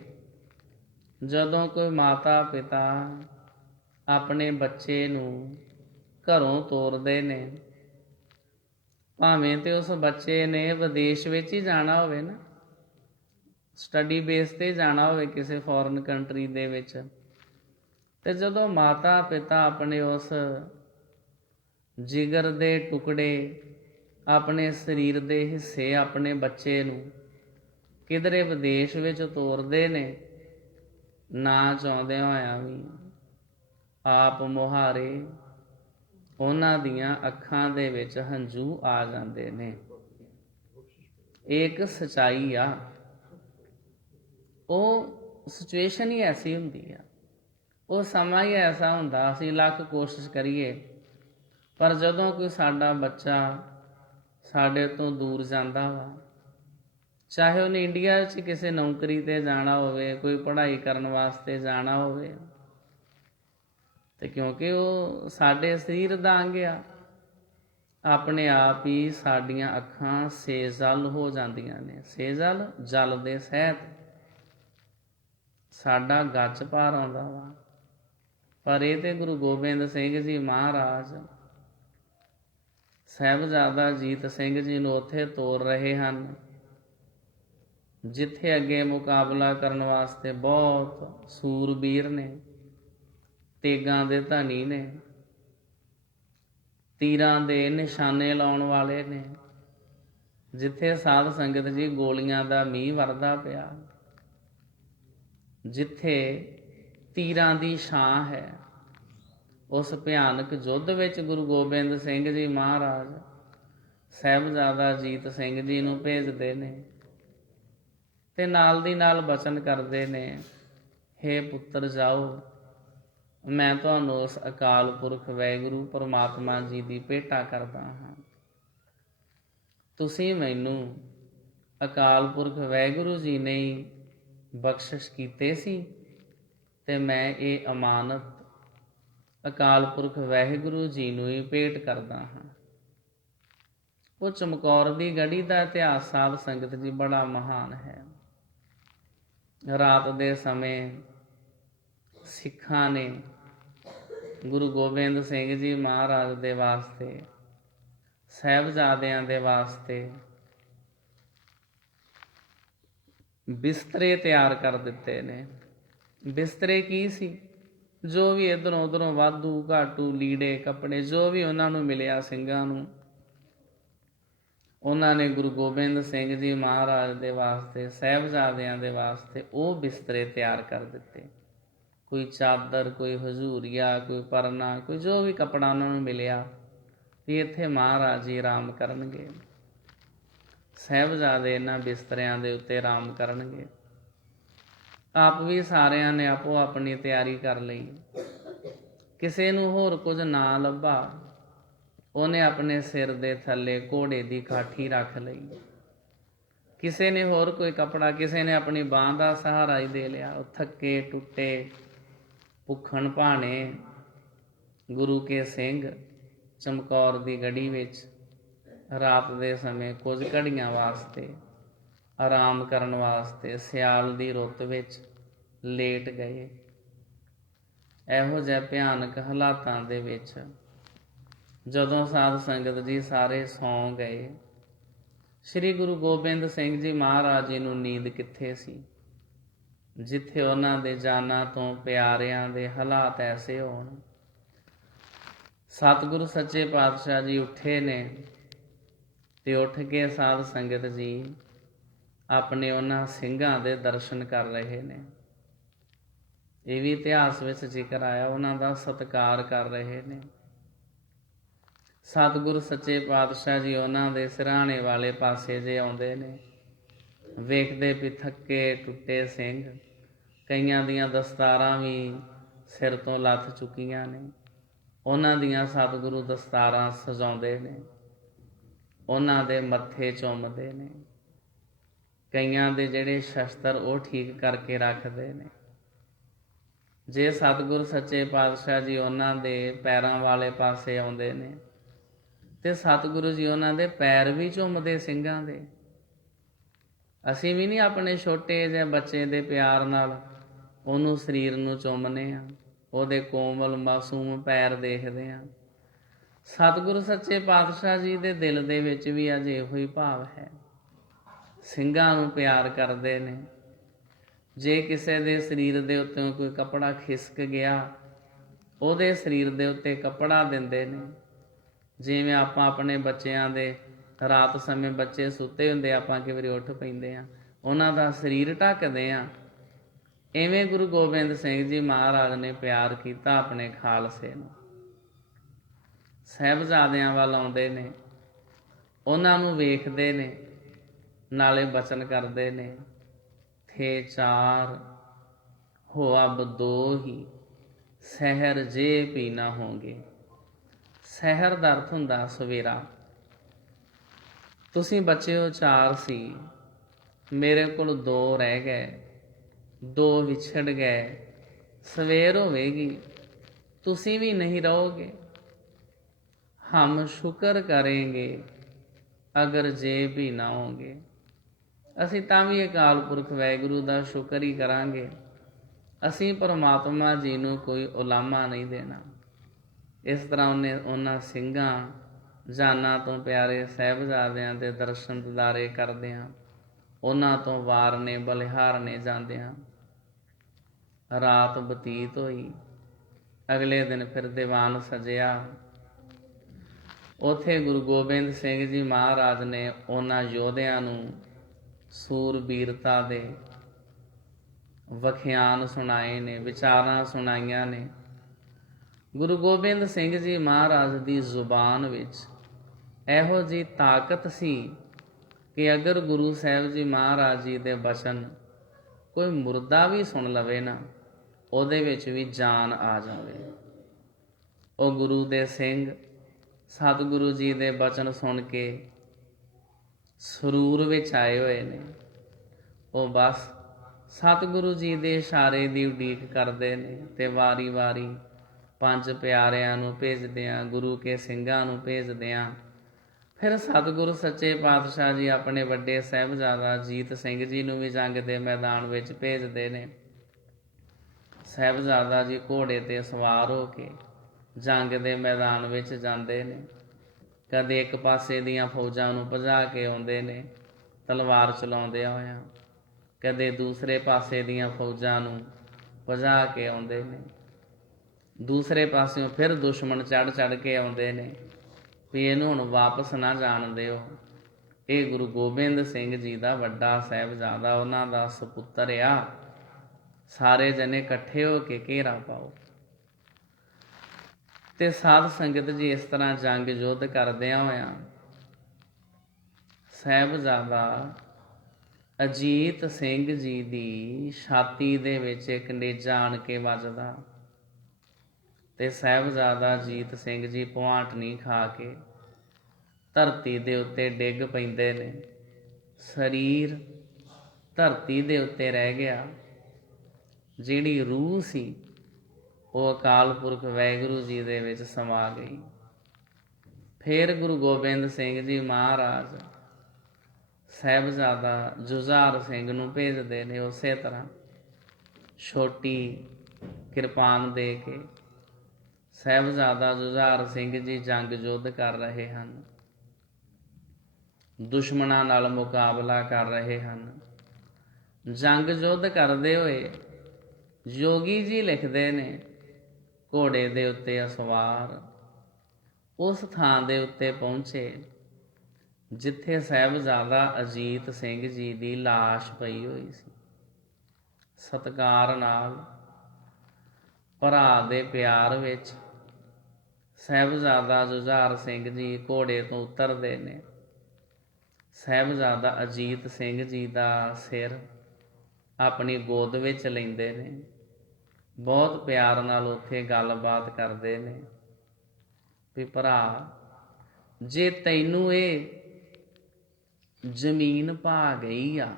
ਜਦੋਂ ਕੋਈ ਮਾਤਾ ਪਿਤਾ ਆਪਣੇ ਬੱਚੇ ਨੂੰ ਘਰੋਂ ਤੋਰਦੇ ਨੇ, ਭਾਵੇਂ ਤੇ ਉਸ ਬੱਚੇ ਨੇ ਵਿਦੇਸ਼ ਵਿੱਚ ਹੀ ਜਾਣਾ ਹੋਵੇ ਨਾ, ਸਟੱਡੀ ਬੇਸ ਤੇ ਜਾਣਾ ਹੋਵੇ ਕਿਸੇ ਫੋਰਨ ਕੰਟਰੀ ਦੇ ਵਿੱਚ, ਤੇ ਜਦੋਂ ਮਾਤਾ ਪਿਤਾ ਆਪਣੇ ਉਸ ਜਿਗਰ ਦੇ ਟੁਕੜੇ, ਆਪਣੇ ਸਰੀਰ ਦੇ ਹਿੱਸੇ ਆਪਣੇ ਬੱਚੇ ਨੂੰ ਕਿਧਰੇ ਵਿਦੇਸ਼ ਵਿੱਚ ਤੋਰਦੇ ਨੇ, ਨਾ ਚਾਹੁੰਦਿਆਂ ਹੋਇਆਂ ਵੀ ਆਪ ਮੁਹਾਰੇ ਉਹਨਾਂ ਦੀਆਂ ਅੱਖਾਂ ਦੇ ਵਿੱਚ ਹੰਝੂ ਆ ਜਾਂਦੇ ਨੇ। ਇਹ ਇੱਕ ਸੱਚਾਈ ਆ। ਉਹ ਸਿਚੁਏਸ਼ਨ ਹੀ ਐਸੀ ਹੁੰਦੀ ਆ, ਉਹ ਸਮਾਂ ਹੀ ਐਸਾ ਹੁੰਦਾ। ਅਸੀਂ ਲੱਖ ਕੋਸ਼ਿਸ਼ ਕਰੀਏ, ਪਰ ਜਦੋਂ ਕੋਈ ਸਾਡਾ ਬੱਚਾ ਸਾਡੇ ਤੋਂ ਦੂਰ ਜਾਂਦਾ ਵਾ, ਚਾਹੇ ਉਹਨੇ ਇੰਡੀਆ ਵਿੱਚ ਕਿਸੇ ਨੌਕਰੀ 'ਤੇ ਜਾਣਾ ਹੋਵੇ, ਕੋਈ ਪੜ੍ਹਾਈ ਕਰਨ ਵਾਸਤੇ ਜਾਣਾ ਹੋਵੇ, ਤੇ ਕਿਉਂਕਿ ਉਹ ਸਾਡੇ ਸਰੀਰ ਦਾ ਅੰਗ ਆ, ਆਪਣੇ ਆਪ ਹੀ ਸਾਡੀਆਂ ਅੱਖਾਂ ਸੇਜਲ ਹੋ ਜਾਂਦੀਆਂ ਨੇ। ਸੇਜਲ ਜਲ ਦੇ ਸਹਿਤ ਸਾਡਾ ਗੱਚ ਭਾਰ ਆਉਂਦਾ ਵਾ। ਪਰ ਇਹ ਤੇ ਗੁਰੂ ਗੋਬਿੰਦ ਸਿੰਘ ਜੀ ਮਹਾਰਾਜ ਸਾਹਿਬਜ਼ਾਦਾ ਅਜੀਤ ਸਿੰਘ ਜੀ ਨੂੰ ਉੱਥੇ ਤੋਰ ਰਹੇ ਹਨ, ਜਿੱਥੇ ਅੱਗੇ ਮੁਕਾਬਲਾ ਕਰਨ ਵਾਸਤੇ ਬਹੁਤ ਸੂਰਬੀਰ ਨੇ, ਤੇਗਾਂ ਦੇ ਧਨੀ ਨੇ, ਤੀਰਾਂ ਦੇ ਨਿਸ਼ਾਨੇ ਲਾਉਣ ਵਾਲੇ ਨੇ, ਜਿੱਥੇ ਸਾਧ ਸੰਗਤ ਜੀ ਗੋਲੀਆਂ ਦਾ ਮੀਂਹ ਵਰਦਾ ਪਿਆ, ਜਿੱਥੇ ਤੀਰਾਂ ਦੀ ਛਾਂ ਹੈ। ਉਸ ਭਿਆਨਕ ਯੁੱਧ ਵਿੱਚ ਗੁਰੂ ਗੋਬਿੰਦ ਸਿੰਘ ਜੀ ਮਹਾਰਾਜ ਸਾਹਿਬਜ਼ਾਦਾ ਅਜੀਤ ਸਿੰਘ ਜੀ ਨੂੰ ਭੇਜਦੇ ਨੇ ਤੇ ਨਾਲ ਦੀ ਨਾਲ ਬਚਨ ਕਰਦੇ ਨੇ, ਹੇ ਪੁੱਤਰ ਜਾਓ, ਮੈਂ ਤੁਹਾਨੂੰ ਉਸ ਅਕਾਲ ਪੁਰਖ ਵਾਹਿਗੁਰੂ ਪਰਮਾਤਮਾ ਜੀ ਦੀ ਭੇਟਾ ਕਰਦਾ ਹਾਂ। ਤੁਸੀਂ ਮੈਨੂੰ ਅਕਾਲ ਪੁਰਖ ਵਾਹਿਗੁਰੂ ਜੀ ਨੇ ਹੀ ਬਖਸ਼ਿਸ਼ ਕੀਤੇ ਸੀ ਤੇ ਮੈਂ ਇਹ ਅਮਾਨਤ ਅਕਾਲ ਪੁਰਖ ਵਾਹਿਗੁਰੂ ਜੀ ਨੂੰ ਹੀ ਭੇਟ ਕਰਦਾ ਹਾਂ। ਉਹ ਚਮਕੌਰ ਦੀ ਗੜੀ ਦਾ ਇਤਿਹਾਸ ਸਾਧ ਸੰਗਤ ਜੀ ਬੜਾ ਮਹਾਨ ਹੈ। ਰਾਤ ਦੇ ਸਮੇਂ ਸਿੱਖਾਂ ਨੇ ਗੁਰੂ ਗੋਬਿੰਦ ਸਿੰਘ ਜੀ ਮਹਾਰਾਜ ਦੇ ਵਾਸਤੇ, ਸਾਹਿਬਜ਼ਾਦਿਆਂ ਦੇ ਵਾਸਤੇ ਬਿਸਤਰੇ ਤਿਆਰ ਕਰ ਦਿੱਤੇ ਨੇ। ਬਿਸਤਰੇ ਕੀ ਸੀ? ਜੋ ਵੀ ਇੱਧਰੋਂ ਉੱਧਰੋਂ ਵਾਧੂ ਘਾਟੂ ਲੀੜੇ ਕੱਪੜੇ ਜੋ ਵੀ ਉਹਨਾਂ ਨੂੰ ਮਿਲਿਆ ਸਿੰਘਾਂ ਨੂੰ, ਉਹਨਾਂ ਨੇ ਗੁਰੂ ਗੋਬਿੰਦ ਸਿੰਘ ਜੀ ਮਹਾਰਾਜ ਦੇ ਵਾਸਤੇ, ਸਾਹਿਬਜ਼ਾਦਿਆਂ ਦੇ ਵਾਸਤੇ ਉਹ ਬਿਸਤਰੇ ਤਿਆਰ ਕਰ ਦਿੱਤੇ। ਕੋਈ ਚਾਦਰ, ਕੋਈ ਹਜ਼ੂਰੀਆ, ਕੋਈ ਪਰਨਾ, ਕੋਈ ਜੋ ਵੀ ਕੱਪੜਾ ਉਹਨਾਂ ਨੂੰ ਮਿਲਿਆ ਵੀ ਇੱਥੇ ਮਹਾਰਾਜ ਜੀ ਆਰਾਮ ਕਰਨਗੇ। ਸਾਹਿਬਜ਼ਾਦੇ ਇਹਨਾਂ ਬਿਸਤਰਿਆਂ ਦੇ ਉੱਤੇ ਆਰਾਮ ਕਰਨਗੇ। ਆਪ ਵੀ ਸਾਰਿਆਂ ਨੇ ਆਪੋ ਆਪਣੀ ਤਿਆਰੀ ਕਰ ਲਈ। ਕਿਸੇ ਨੂੰ ਹੋਰ ਕੁਝ ਨਾ ਲੱਭਾ, ਉਹਨੇ ਆਪਣੇ ਸਿਰ ਦੇ ਥੱਲੇ ਘੋੜੇ ਦੀ ਕਾਠੀ ਰੱਖ ਲਈ। ਕਿਸੇ ਨੇ ਹੋਰ ਕੋਈ ਕੱਪੜਾ, ਕਿਸੇ ਨੇ ਆਪਣੀ ਬਾਂਹ ਦਾ ਸਹਾਰਾ ਹੀ ਦੇ ਲਿਆ। ਉਹ ਥੱਕੇ ਟੁੱਟੇ ਭੁੱਖਣ ਭਾਣੇ ਗੁਰੂ ਕੇ ਸਿੰਘ ਚਮਕੌਰ ਦੀ ਗੜੀ ਵਿੱਚ ਰਾਤ ਦੇ ਸਮੇਂ ਕੁਝ ਘੜੀਆਂ ਵਾਸਤੇ ਆਰਾਮ ਕਰਨ ਵਾਸਤੇ ਸਿਆਲ ਦੀ ਰੁੱਤ ਵਿੱਚ ਲੇਟ ਗਏ। ਇਹੋ ਜਿਹੇ ਭਿਆਨਕ ਹਾਲਾਤਾਂ ਦੇ ਵਿੱਚ ਜਦੋਂ ਸਾਧ ਸੰਗਤ ਜੀ ਸਾਰੇ ਸੌਂ ਗਏ, ਸ੍ਰੀ ਗੁਰੂ ਗੋਬਿੰਦ ਸਿੰਘ ਜੀ ਮਹਾਰਾਜ ਜੀ ਨੂੰ ਨੀਂਦ ਕਿੱਥੇ ਸੀ? ਜਿੱਥੇ ਉਹਨਾਂ ਦੇ ਜਾਨਾਂ ਤੋਂ ਪਿਆਰਿਆਂ ਦੇ ਹਾਲਾਤ ਐਸੇ ਹੋਣ। ਸਤਿਗੁਰੂ ਸੱਚੇ ਪਾਤਸ਼ਾਹ ਜੀ ਉੱਠੇ ਨੇ ਤੇ ਉੱਠ ਕੇ ਸਾਧ ਸੰਗਤ ਜੀ ਆਪਣੇ ਉਹਨਾਂ ਸਿੰਘਾਂ ਦੇ ਦਰਸ਼ਨ ਕਰ ਰਹੇ ਨੇ। ਇਹ ਵੀ ਇਤਿਹਾਸ ਵਿੱਚ ਜ਼ਿਕਰ ਆਇਆ, ਉਹਨਾਂ ਦਾ ਸਤਿਕਾਰ ਕਰ ਰਹੇ ਨੇ। ਸਤਿਗੁਰੂ ਸੱਚੇ ਪਾਤਸ਼ਾਹ ਜੀ ਉਹਨਾਂ ਦੇ ਸਿਰਹਾਣੇ ਵਾਲੇ ਪਾਸੇ ਜੇ ਆਉਂਦੇ ਨੇ, ਵੇਖਦੇ ਵੀ ਥੱਕੇ ਟੁੱਟੇ ਸਿੰਘ, ਕਈਆਂ ਦੀਆਂ ਦਸਤਾਰਾਂ ਵੀ ਸਿਰ ਤੋਂ ਲੱਥ ਚੁੱਕੀਆਂ ਨੇ। ਉਹਨਾਂ ਦੀਆਂ ਸਤਿਗੁਰੂ ਦਸਤਾਰਾਂ ਸਜਾਉਂਦੇ ਨੇ, ਉਹਨਾਂ ਦੇ ਮੱਥੇ ਚੁੰਮਦੇ ਨੇ। ਕਈਆਂ ਦੇ ਜਿਹੜੇ ਸ਼ਸਤਰ ਉਹ ਠੀਕ ਕਰਕੇ ਰੱਖਦੇ ਨੇ। ਜੇ ਸਤਿਗੁਰੂ ਸੱਚੇ ਪਾਤਸ਼ਾਹ ਜੀ ਉਹਨਾਂ ਦੇ ਪੈਰਾਂ ਵਾਲੇ ਪਾਸੇ ਆਉਂਦੇ ਨੇ ਤੇ ਸਤਿਗੁਰੂ ਜੀ ਉਹਨਾਂ ਦੇ ਪੈਰ ਵੀ ਚੁੰਮਦੇ ਸਿੰਘਾਂ ਦੇ। ਅਸੀਂ ਵੀ ਨਹੀਂ ਆਪਣੇ ਛੋਟੇ ਜਿਹੇ ਬੱਚੇ ਦੇ ਪਿਆਰ ਨਾਲ ਉਹਨੂੰ ਸਰੀਰ ਨੂੰ ਚੁੰਮਦੇ ਹਾਂ, ਉਹਦੇ ਕੋਮਲ ਮਾਸੂਮ ਪੈਰ ਦੇਖਦੇ ਹਾਂ। ਸਤਿਗੁਰੂ ਸੱਚੇ ਪਾਤਸ਼ਾਹ ਜੀ ਦੇ ਦਿਲ ਦੇ ਵਿੱਚ ਵੀ ਅੱਜ ਇਹੋ ਹੀ ਭਾਵ ਹੈ। ਸਿੰਘਾਂ ਨੂੰ ਪਿਆਰ ਕਰਦੇ ਨੇ। ਜੇ ਕਿਸੇ ਦੇ ਸਰੀਰ ਦੇ ਉੱਤੇ ਕੋਈ ਕੱਪੜਾ ਖਿਸਕ ਗਿਆ, ਉਹਦੇ ਸਰੀਰ ਦੇ ਉੱਤੇ ਕੱਪੜਾ ਦਿੰਦੇ ਨੇ। ਜਿਵੇਂ ਆਪਾਂ ਆਪਣੇ ਬੱਚਿਆਂ ਦੇ ਰਾਤ ਸਮੇਂ ਬੱਚੇ ਸੁੱਤੇ ਹੁੰਦੇ, ਆਪਾਂ ਕਈ ਵਾਰੀ ਉੱਠ ਪੈਂਦੇ ਹਾਂ, ਉਹਨਾਂ ਦਾ ਸਰੀਰ ਢੱਕਦੇ ਹਾਂ। ਇਵੇਂ ਗੁਰੂ ਗੋਬਿੰਦ ਸਿੰਘ ਜੀ ਮਹਾਰਾਜ ਨੇ ਪਿਆਰ ਕੀਤਾ ਆਪਣੇ ਖਾਲਸੇ ਨੂੰ। ਸਾਹਿਬਜ਼ਾਦਿਆਂ ਵੱਲ ਆਉਂਦੇ ਨੇ, ਉਹਨਾਂ ਨੂੰ ਵੇਖਦੇ ਨੇ, ਨਾਲੇ ਬਚਨ ਕਰਦੇ ਨੇ, ਥੇ ਚਾਰ ਹੋ ਅਬ ਦੋ ਹੀ, ਸਹਿਰ ਜੇ ਵੀ ਨਾ ਹੋਂਗੇ। ਸਹਿਰ ਦਾ ਅਰਥ ਹੁੰਦਾ ਸਵੇਰਾ। ਤੁਸੀਂ ਬੱਚਿਓ ਚਾਰ ਸੀ, ਮੇਰੇ ਕੋਲ ਦੋ ਰਹਿ ਗਏ, ਦੋ ਵਿਛੜ ਗਏ। ਸਵੇਰ ਹੋਵੇਗੀ, ਤੁਸੀਂ ਵੀ ਨਹੀਂ ਰਹੋਗੇ। ਹਮ ਸ਼ੁਕਰ ਕरेंगे ਅਗਰ ਜੇ ਵੀ ਨਾ ਹੋਗੇ। ਅਸੀਂ ਤਾਂ ਵੀ ਅਕਾਲ ਪੁਰਖ ਵਾਹਿਗੁਰੂ ਦਾ ਸ਼ੁਕਰ ਹੀ ਕਰਾਂਗੇ। ਅਸੀਂ ਪਰਮਾਤਮਾ ਜੀ ਨੂੰ ਕੋਈ ਉਲਾਮਾ ਨਹੀਂ ਦੇਣਾ। ਇਸ ਤਰ੍ਹਾਂ ਉਹਨੇ ਉਹਨਾਂ ਸਿੰਘਾਂ ਜਾਨਾਂ ਤੋਂ ਪਿਆਰੇ ਸਾਹਿਬਜ਼ਾਦਿਆਂ ਦੇ ਦਰਸ਼ਨ ਦਿਦਾਰੇ ਕਰਦਿਆਂ, ਉਹਨਾਂ ਤੋਂ ਵਾਰਨੇ ਬਲਿਹਾਰਨੇ ਜਾਂਦਿਆਂ ਰਾਤ ਬਤੀਤ ਹੋਈ। ਅਗਲੇ ਦਿਨ ਫਿਰ ਦੀਵਾਨ ਸਜਿਆ। ਉੱਥੇ ਗੁਰੂ ਗੋਬਿੰਦ ਸਿੰਘ ਜੀ ਮਹਾਰਾਜ ਨੇ ਉਹਨਾਂ ਯੋਧਿਆਂ ਨੂੰ ਸੂਰਬੀਰਤਾ ਦੇ ਵਖਿਆਨ ਸੁਣਾਏ ਨੇ, ਵਿਚਾਰਾਂ ਸੁਣਾਈਆਂ ਨੇ। ਗੁਰੂ ਗੋਬਿੰਦ ਸਿੰਘ ਜੀ ਮਹਾਰਾਜ ਦੀ ਜ਼ੁਬਾਨ ਵਿੱਚ ਇਹੋ ਜਿਹੀ ਤਾਕਤ ਸੀ ਕਿ ਅਗਰ ਗੁਰੂ ਸਾਹਿਬ ਜੀ ਮਹਾਰਾਜ ਜੀ ਦੇ ਬਚਨ ਕੋਈ ਮੁਰਦਾ ਵੀ ਸੁਣ ਲਵੇ ਨਾ, ਉਹਦੇ ਵਿੱਚ ਵੀ ਜਾਨ ਆ ਜਾਵੇ। ਉਹ ਗੁਰੂ ਦੇ ਸਿੰਘ ਸਤਿਗੁਰੂ ਜੀ ਦੇ ਬਚਨ ਸੁਣ ਕੇ ਸਰੂਰ ਵਿੱਚ ਆਏ ਹੋਏ ਨੇ। ਉਹ ਬਸ ਸਤਿਗੁਰੂ ਜੀ ਦੇ ਇਸ਼ਾਰੇ ਦੀ ਉਡੀਕ ਕਰਦੇ ਨੇ ਤੇ ਵਾਰੀ-ਵਾਰੀ ਪੰਜ ਪਿਆਰਿਆਂ ਨੂੰ ਭੇਜਦਿਆਂ, ਗੁਰੂ ਕੇ ਸਿੰਘਾਂ ਨੂੰ ਭੇਜਦਿਆਂ ਫਿਰ ਸਤਿਗੁਰੂ ਸੱਚੇ ਪਾਤਸ਼ਾਹ ਜੀ ਆਪਣੇ ਵੱਡੇ ਸਾਹਿਬਜ਼ਾਦਾ ਅਜੀਤ ਸਿੰਘ ਜੀ ਨੂੰ ਵੀ ਜੰਗ ਦੇ ਮੈਦਾਨ ਵਿੱਚ ਭੇਜਦੇ ਨੇ। ਸਾਹਿਬਜ਼ਾਦਾ ਜੀ ਘੋੜੇ 'ਤੇ ਸਵਾਰ ਹੋ ਕੇ ਜੰਗ ਦੇ ਮੈਦਾਨ ਵਿੱਚ ਜਾਂਦੇ ਨੇ। ਕਦੇ ਇੱਕ ਪਾਸੇ ਦੀਆਂ ਫੌਜਾਂ ਨੂੰ ਭਜਾ ਕੇ ਆਉਂਦੇ ਨੇ ਤਲਵਾਰ ਚਲਾਉਂਦਿਆਂ ਹੋਇਆਂ, ਕਦੇ ਦੂਸਰੇ ਪਾਸੇ ਦੀਆਂ ਫੌਜਾਂ ਨੂੰ ਭਜਾ ਕੇ ਆਉਂਦੇ ਨੇ। ਦੂਸਰੇ ਪਾਸਿਓਂ ਫਿਰ ਦੁਸ਼ਮਣ ਚੜ੍ਹ ਕੇ ਆਉਂਦੇ ਨੇ ਵੀ ਇਹਨੂੰ ਹੁਣ ਵਾਪਸ ਨਾ ਜਾਣ ਦਿਓ। ਇਹ ਗੁਰੂ ਗੋਬਿੰਦ ਸਿੰਘ ਜੀ ਦਾ ਵੱਡਾ ਸਾਹਿਬਜ਼ਾਦਾ, ਉਹਨਾਂ ਦਾ ਸਪੁੱਤਰ ਆ। ਸਾਰੇ ਜਣੇ ਇਕੱਠੇ ਹੋ ਕੇ ਘੇਰਾ ਪਾਓ। ਤੇ ਸਾਧ ਸੰਗਤ ਜੀ ਇਸ ਤਰ੍ਹਾਂ ਜੰਗ ਯੁੱਧ ਕਰਦਿਆਂ ਹੋਇਆਂ ਸਾਹਿਬਜ਼ਾਦਾ ਅਜੀਤ ਸਿੰਘ ਜੀ ਦੀ ਛਾਤੀ ਦੇ ਵਿੱਚ ਇੱਕ ਨੇਜਾ ਆਣ ਕੇ ਵੱਜਦਾ ਤੇ ਸਾਹਿਬਜ਼ਾਦਾ ਅਜੀਤ ਸਿੰਘ ਜੀ ਭਵਾਂਟਣੀ ਖਾ ਕੇ ਧਰਤੀ ਦੇ ਉੱਤੇ ਡਿੱਗ ਪੈਂਦੇ ਨੇ। ਸਰੀਰ ਧਰਤੀ ਦੇ ਉੱਤੇ ਰਹਿ ਗਿਆ। ਜਿਹੜੀ ਰੂਹ ਸੀ ਉਹ ਅਕਾਲ ਪੁਰਖ ਵਾਹਿਗੁਰੂ ਜੀ ਦੇ ਵਿੱਚ ਸਮਾ ਗਈ। ਫਿਰ ਗੁਰੂ ਗੋਬਿੰਦ ਸਿੰਘ ਜੀ ਮਹਾਰਾਜ ਸਾਹਿਬਜ਼ਾਦਾ ਜੁਝਾਰ ਸਿੰਘ ਨੂੰ ਭੇਜਦੇ ਨੇ। ਉਸੇ ਤਰ੍ਹਾਂ ਛੋਟੀ ਕਿਰਪਾਨ ਦੇ ਕੇ ਸਾਹਿਬਜ਼ਾਦਾ ਜੁਝਾਰ ਸਿੰਘ ਜੀ ਜੰਗ ਯੁੱਧ ਕਰ ਰਹੇ ਹਨ, ਦੁਸ਼ਮਣਾਂ ਨਾਲ ਮੁਕਾਬਲਾ ਕਰ ਰਹੇ ਹਨ। ਜੰਗ ਯੁੱਧ ਕਰਦੇ ਹੋਏ ਯੋਗੀ ਜੀ ਲਿਖਦੇ ਨੇ, ਘੋੜੇ ਦੇ ਉੱਤੇ ਅਸਵਾਰ ਉਸ ਥਾਂ ਦੇ ਉੱਤੇ ਪਹੁੰਚੇ ਜਿੱਥੇ ਸਾਹਿਬਜ਼ਾਦਾ ਅਜੀਤ ਸਿੰਘ ਜੀ ਦੀ ਲਾਸ਼ ਪਈ ਹੋਈ ਸੀ। ਸਤਿਕਾਰ ਨਾਲ ਭਰਾ ਦੇ ਪਿਆਰ ਵਿੱਚ ਸਾਹਿਬਜ਼ਾਦਾ ਜੁਝਾਰ ਸਿੰਘ ਜੀ ਘੋੜੇ ਤੋਂ ਉਤਰਦੇ ਨੇ। ਸਾਹਿਬਜ਼ਾਦਾ ਅਜੀਤ ਸਿੰਘ ਜੀ ਦਾ ਸਿਰ ਆਪਣੀ ਗੋਦ ਵਿੱਚ ਲੈਂਦੇ ਨੇ। ਬਹੁਤ ਪਿਆਰ ਨਾਲ ਉੱਥੇ ਗੱਲਬਾਤ ਕਰਦੇ ਨੇ ਵੀ ਭਰਾ, ਜੇ ਤੈਨੂੰ ਇਹ ਜ਼ਮੀਨ ਭਾ ਗਈ ਆ,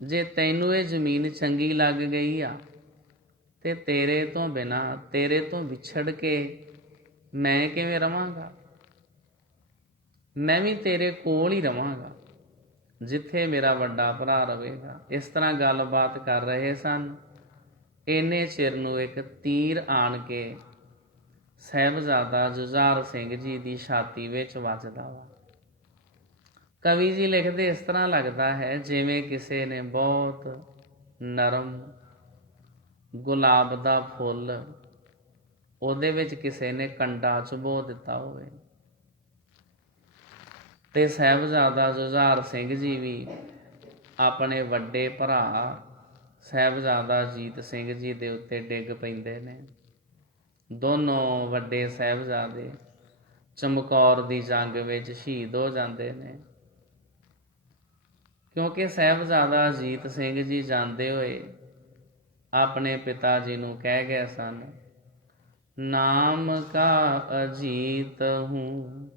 ਜੇ ਤੈਨੂੰ ਇਹ ਜ਼ਮੀਨ ਚੰਗੀ ਲੱਗ ਗਈ ਆ ਤੇ ਤੇਰੇ ਤੋਂ ਬਿਨਾਂ, ਤੇਰੇ ਤੋਂ ਵਿਛੜ ਕੇ ਮੈਂ ਕਿਵੇਂ ਰਵਾਂਗਾ? ਮੈਂ ਵੀ ਤੇਰੇ ਕੋਲ ਹੀ ਰਵਾਂਗਾ ਜਿੱਥੇ ਮੇਰਾ ਵੱਡਾ ਭਰਾ ਰਵੇਗਾ। ਇਸ ਤਰ੍ਹਾਂ ਗੱਲਬਾਤ ਕਰ ਰਹੇ ਸਨ। ਇੰਨੇ ਚਿਰ ਨੂੰ ਇੱਕ ਤੀਰ ਆਣ ਕੇ ਸਾਹਿਬਜ਼ਾਦਾ ਜੁਝਾਰ ਸਿੰਘ ਜੀ ਦੀ ਛਾਤੀ ਵਿੱਚ ਵੱਜਦਾ ਵਾ। ਕਵੀ ਜੀ ਲਿਖਦੇ ਇਸ ਤਰ੍ਹਾਂ ਲੱਗਦਾ ਹੈ ਜਿਵੇਂ ਕਿਸੇ ਨੇ ਬਹੁਤ ਨਰਮ ਗੁਲਾਬ ਦਾ ਫੁੱਲ, ਉਹਦੇ ਵਿੱਚ ਕਿਸੇ ਨੇ ਕੰਡਾ ਚੁਬੋ ਦਿੱਤਾ ਹੋਵੇ। ਤੇ ਸਾਹਿਬਜ਼ਾਦਾ ਜੁਝਾਰ ਸਿੰਘ ਜੀ ਵੀ ਆਪਣੇ ਵੱਡੇ ਭਰਾ ਸਾਹਿਬਜ਼ਾਦਾ ਅਜੀਤ ਸਿੰਘ ਜੀ ਦੇ ਉੱਤੇ ਡਿੱਗ ਪੈਂਦੇ ਨੇ। ਦੋਨੋਂ ਵੱਡੇ ਸਾਹਿਬਜ਼ਾਦੇ ਚਮਕੌਰ ਦੀ ਜੰਗ ਵਿੱਚ ਸ਼ਹੀਦ ਹੋ ਜਾਂਦੇ ਨੇ। ਕਿਉਂਕਿ ਸਾਹਿਬਜ਼ਾਦਾ ਅਜੀਤ ਸਿੰਘ ਜੀ ਜਾਂਦੇ ਹੋਏ ਆਪਣੇ ਪਿਤਾ ਜੀ ਨੂੰ ਕਹਿ ਗਏ ਸਨ, ਨਾਮ ਕਾ ਅਜੀਤ ਹੂੰ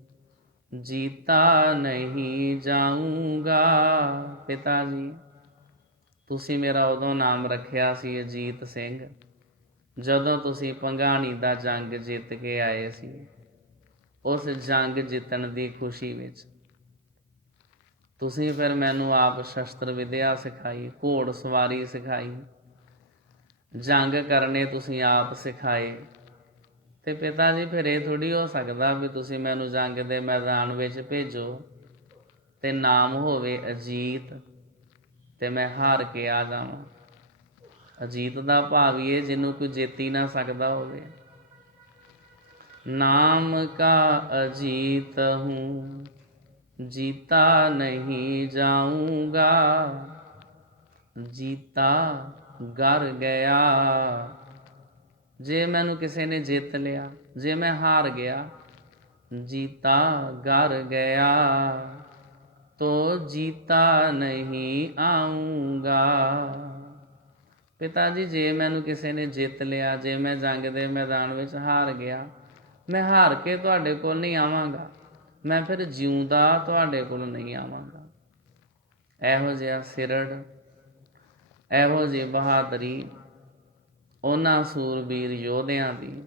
ਜੀਤਾ ਨਹੀਂ ਜਾਊਂਗਾ। ਪਿਤਾ ਜੀ, ਤੁਸੀਂ ਮੇਰਾ ਉਦੋਂ ਨਾਮ ਰੱਖਿਆ ਸੀ ਅਜੀਤ ਸਿੰਘ ਜਦੋਂ ਤੁਸੀਂ ਭੰਗਾਣੀ ਦਾ ਜੰਗ ਜਿੱਤ ਕੇ ਆਏ ਸੀ। ਉਸ ਜੰਗ ਜਿੱਤਣ ਦੀ ਖੁਸ਼ੀ ਵਿੱਚ ਤੁਸੀਂ ਫਿਰ ਮੈਨੂੰ ਆਪ ਸ਼ਸਤਰ ਵਿਦਿਆ ਸਿਖਾਈ, ਘੋੜ ਸਵਾਰੀ ਸਿਖਾਈ, ਜੰਗ ਕਰਨੇ ਤੁਸੀਂ ਆਪ ਸਿਖਾਏ। ਤੇ ਪਿਤਾ ਜੀ, ਫਿਰ ਇਹ ਥੋੜ੍ਹੀ ਹੋ ਸਕਦਾ ਵੀ ਤੁਸੀਂ ਮੈਨੂੰ ਜੰਗ ਦੇ ਮੈਦਾਨ ਵਿੱਚ ਭੇਜੋ ਤੇ ਨਾਮ ਹੋਵੇ ਅਜੀਤ ਤੇ ਮੈਂ ਹਾਰ ਕੇ ਆ ਜਾਵਾਂ। ਅਜੀਤ ਦਾ ਭਾਵ ਇਹ ਜਿਹਨੂੰ ਕੋਈ ਜਿੱਤ ਹੀ ਨਾ ਸਕਦਾ ਹੋਵੇ। ਨਾਮ ਕਾ ਅਜੀਤ ਹੂੰ ਜੀਤਾ ਨਹੀਂ ਜਾਊਂਗਾ। ਜੀਤਾ ਗਰ ਗਿਆ, ਜੇ ਮੈਨੂੰ ਕਿਸੇ ਨੇ ਜਿੱਤ ਲਿਆ, ਜੇ ਮੈਂ ਹਾਰ ਗਿਆ, ਜੀਤਾ ਗਰ ਗਿਆ ਤੋ ਜੀਤਾ ਨਹੀਂ ਆਊਂਗਾ। ਪਿਤਾ ਜੀ, ਜੇ ਮੈਨੂੰ ਕਿਸੇ ਨੇ ਜਿੱਤ ਲਿਆ, ਜੇ ਮੈਂ ਜੰਗ ਦੇ ਮੈਦਾਨ ਵਿੱਚ ਹਾਰ ਗਿਆ, ਮੈਂ ਹਾਰ ਕੇ ਤੁਹਾਡੇ ਕੋਲ ਨਹੀਂ ਆਵਾਂਗਾ, ਮੈਂ ਫਿਰ ਜਿਉਂਦਾ ਤੁਹਾਡੇ ਕੋਲ ਨਹੀਂ ਆਵਾਂਗਾ। ਇਹੋ ਜਿਹਾ ਸਿਰੜ, ਇਹੋ ਜਿਹੀ ਬਹਾਦਰੀ ਉਹਨਾਂ ਸੂਰਬੀਰ ਯੋਧਿਆਂ ਦੀ,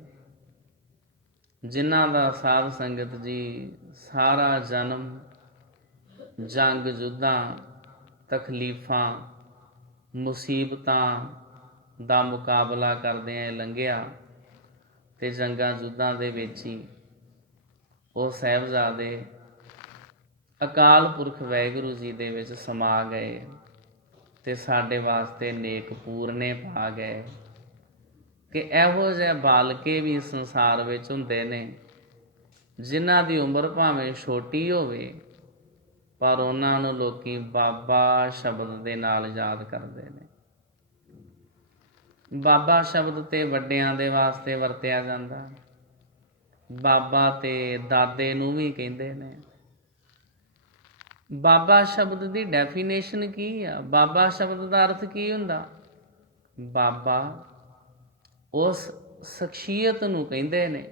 ਜਿਨ੍ਹਾਂ ਦਾ ਸਾਧ ਸੰਗਤ ਜੀ ਸਾਰਾ ਜਨਮ ਜੰਗ ਜੁੱਧਾਂ, ਤਕਲੀਫਾਂ, ਮੁਸੀਬਤਾਂ ਦਾ ਮੁਕਾਬਲਾ ਕਰਦਿਆਂ ਲੰਘਿਆ ਅਤੇ ਜੰਗਾਂ ਜੁੱਧਾਂ ਦੇ ਵਿੱਚ ਹੀ ਉਹ ਸਾਹਿਬਜ਼ਾਦੇ ਅਕਾਲ ਪੁਰਖ ਵਾਹਿਗੁਰੂ ਜੀ ਦੇ ਵਿੱਚ ਸਮਾ ਗਏ ਅਤੇ ਸਾਡੇ ਵਾਸਤੇ ਨੇਕ ਪੂਰਨੇ ਪਾ ਗਏ ਕਿ ਇਹੋ ਜਿਹੇ ਬਾਲਕੇ ਵੀ ਸੰਸਾਰ ਵਿੱਚ ਹੁੰਦੇ ਨੇ ਜਿਨ੍ਹਾਂ ਦੀ ਉਮਰ ਭਾਵੇਂ ਛੋਟੀ ਹੋਵੇ ਪਰ ਉਹਨਾਂ ਨੂੰ ਲੋਕੀ ਬਾਬਾ ਸ਼ਬਦ ਦੇ ਨਾਲ ਯਾਦ ਕਰਦੇ ਨੇ। ਬਾਬਾ ਸ਼ਬਦ ਤੇ ਵੱਡਿਆਂ ਦੇ ਵਾਸਤੇ ਵਰਤਿਆ ਜਾਂਦਾ। ਬਾਬਾ ਤੇ ਦਾਦੇ ਨੂੰ ਵੀ ਕਹਿੰਦੇ ਨੇ। ਬਾਬਾ ਸ਼ਬਦ ਦੀ ਡੈਫੀਨੇਸ਼ਨ ਕੀ ਆ? ਬਾਬਾ ਸ਼ਬਦ ਦਾ ਅਰਥ ਕੀ ਹੁੰਦਾ? ਬਾਬਾ ਉਸ ਸ਼ਖਸੀਅਤ ਨੂੰ ਕਹਿੰਦੇ ਨੇ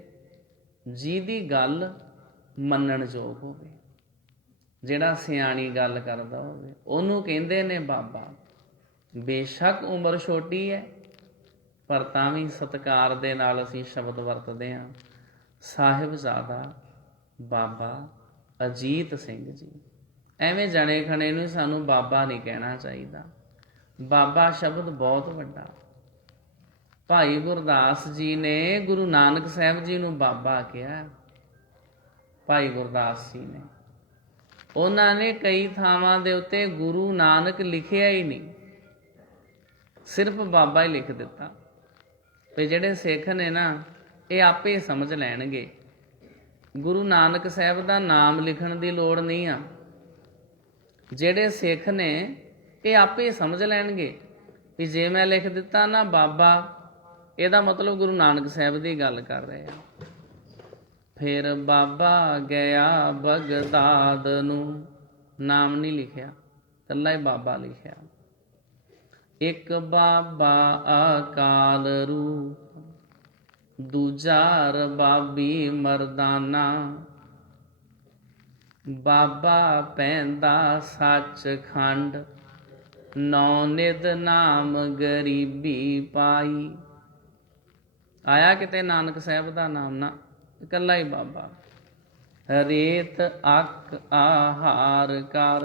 ਜਿਹਦੀ ਗੱਲ ਮੰਨਣ ਯੋਗ ਹੋਵੇ, ਜਿਹੜਾ ਸਿਆਣੀ ਗੱਲ ਕਰਦਾ ਹੋਵੇ, ਉਹਨੂੰ ਕਹਿੰਦੇ ਨੇ ਬਾਬਾ। ਬੇਸ਼ੱਕ ਉਮਰ ਛੋਟੀ ਹੈ ਪਰ ਤਾਂ ਵੀ ਸਤਿਕਾਰ ਦੇ ਨਾਲ ਅਸੀਂ ਸ਼ਬਦ ਵਰਤਦੇ ਹਾਂ। ਸਾਹਿਬਜ਼ਾਦਾ ਬਾਬਾ ਅਜੀਤ ਸਿੰਘ ਜੀ। ਐਵੇਂ ਜਣੇ ਖਣੇ ਨੂੰ ਸਾਨੂੰ ਬਾਬਾ ਨਹੀਂ ਕਹਿਣਾ ਚਾਹੀਦਾ। ਬਾਬਾ ਸ਼ਬਦ ਬਹੁਤ ਵੱਡਾ। ਭਾਈ ਗੁਰਦਾਸ ਜੀ ਨੇ ਗੁਰੂ ਨਾਨਕ ਸਾਹਿਬ ਜੀ ਨੂੰ ਬਾਬਾ ਕਿਹਾ। ਭਾਈ ਗੁਰਦਾਸ ਜੀ ਨੇ, ਉਹਨਾਂ ਨੇ ਕਈ ਥਾਵਾਂ ਦੇ ਉੱਤੇ ਗੁਰੂ ਨਾਨਕ ਲਿਖਿਆ ਹੀ ਨਹੀਂ, ਸਿਰਫ ਬਾਬਾ ਹੀ ਲਿਖ ਦਿੱਤਾ। ਤੇ ਜਿਹੜੇ ਸਿੱਖ ਨੇ ਨਾ ਇਹ ਆਪੇ ਸਮਝ ਲੈਣਗੇ। ਗੁਰੂ ਨਾਨਕ ਸਾਹਿਬ ਦਾ ਨਾਮ ਲਿਖਣ ਦੀ ਲੋੜ ਨਹੀਂ ਆ। ਜਿਹੜੇ ਸਿੱਖ ਨੇ ਇਹ ਆਪੇ ਸਮਝ ਲੈਣਗੇ ਵੀ ਜੇ ਮੈਂ ਲਿਖ ਦਿੱਤਾ ਨਾ ਬਾਬਾ, ਇਹਦਾ ਮਤਲਬ ਗੁਰੂ ਨਾਨਕ ਸਾਹਿਬ ਦੀ ਗੱਲ ਕਰ ਰਹੇ ਆ। ਫਿਰ ਬਾਬਾ ਗਿਆ ਬਗਦਾਦ ਨੂੰ, ਨਾਮ ਨਹੀਂ ਲਿਖਿਆ, ਇਕੱਲਾ ਹੀ ਬਾਬਾ ਲਿਖਿਆ। ਇੱਕ ਬਾਬਾ ਅਕਾਲ ਰੂਪ, ਦੂਜਾ ਰਬਾਬੀ ਮਰਦਾਨਾ। ਬਾਬਾ ਪੈਂਦਾ ਸੱਚਖੰਡ, ਨੌ ਨਿਧ ਨਾਮ ਗਰੀਬੀ ਪਾਈ। ਆਇਆ ਕਿਤੇ ਨਾਨਕ ਸਾਹਿਬ ਦਾ ਨਾਮ ਨਾ, ਇਕੱਲਾ ਹੀ ਬਾਬਾ। ਰੇਤ ਅੱਕ ਆਹਾਰ ਕਰ,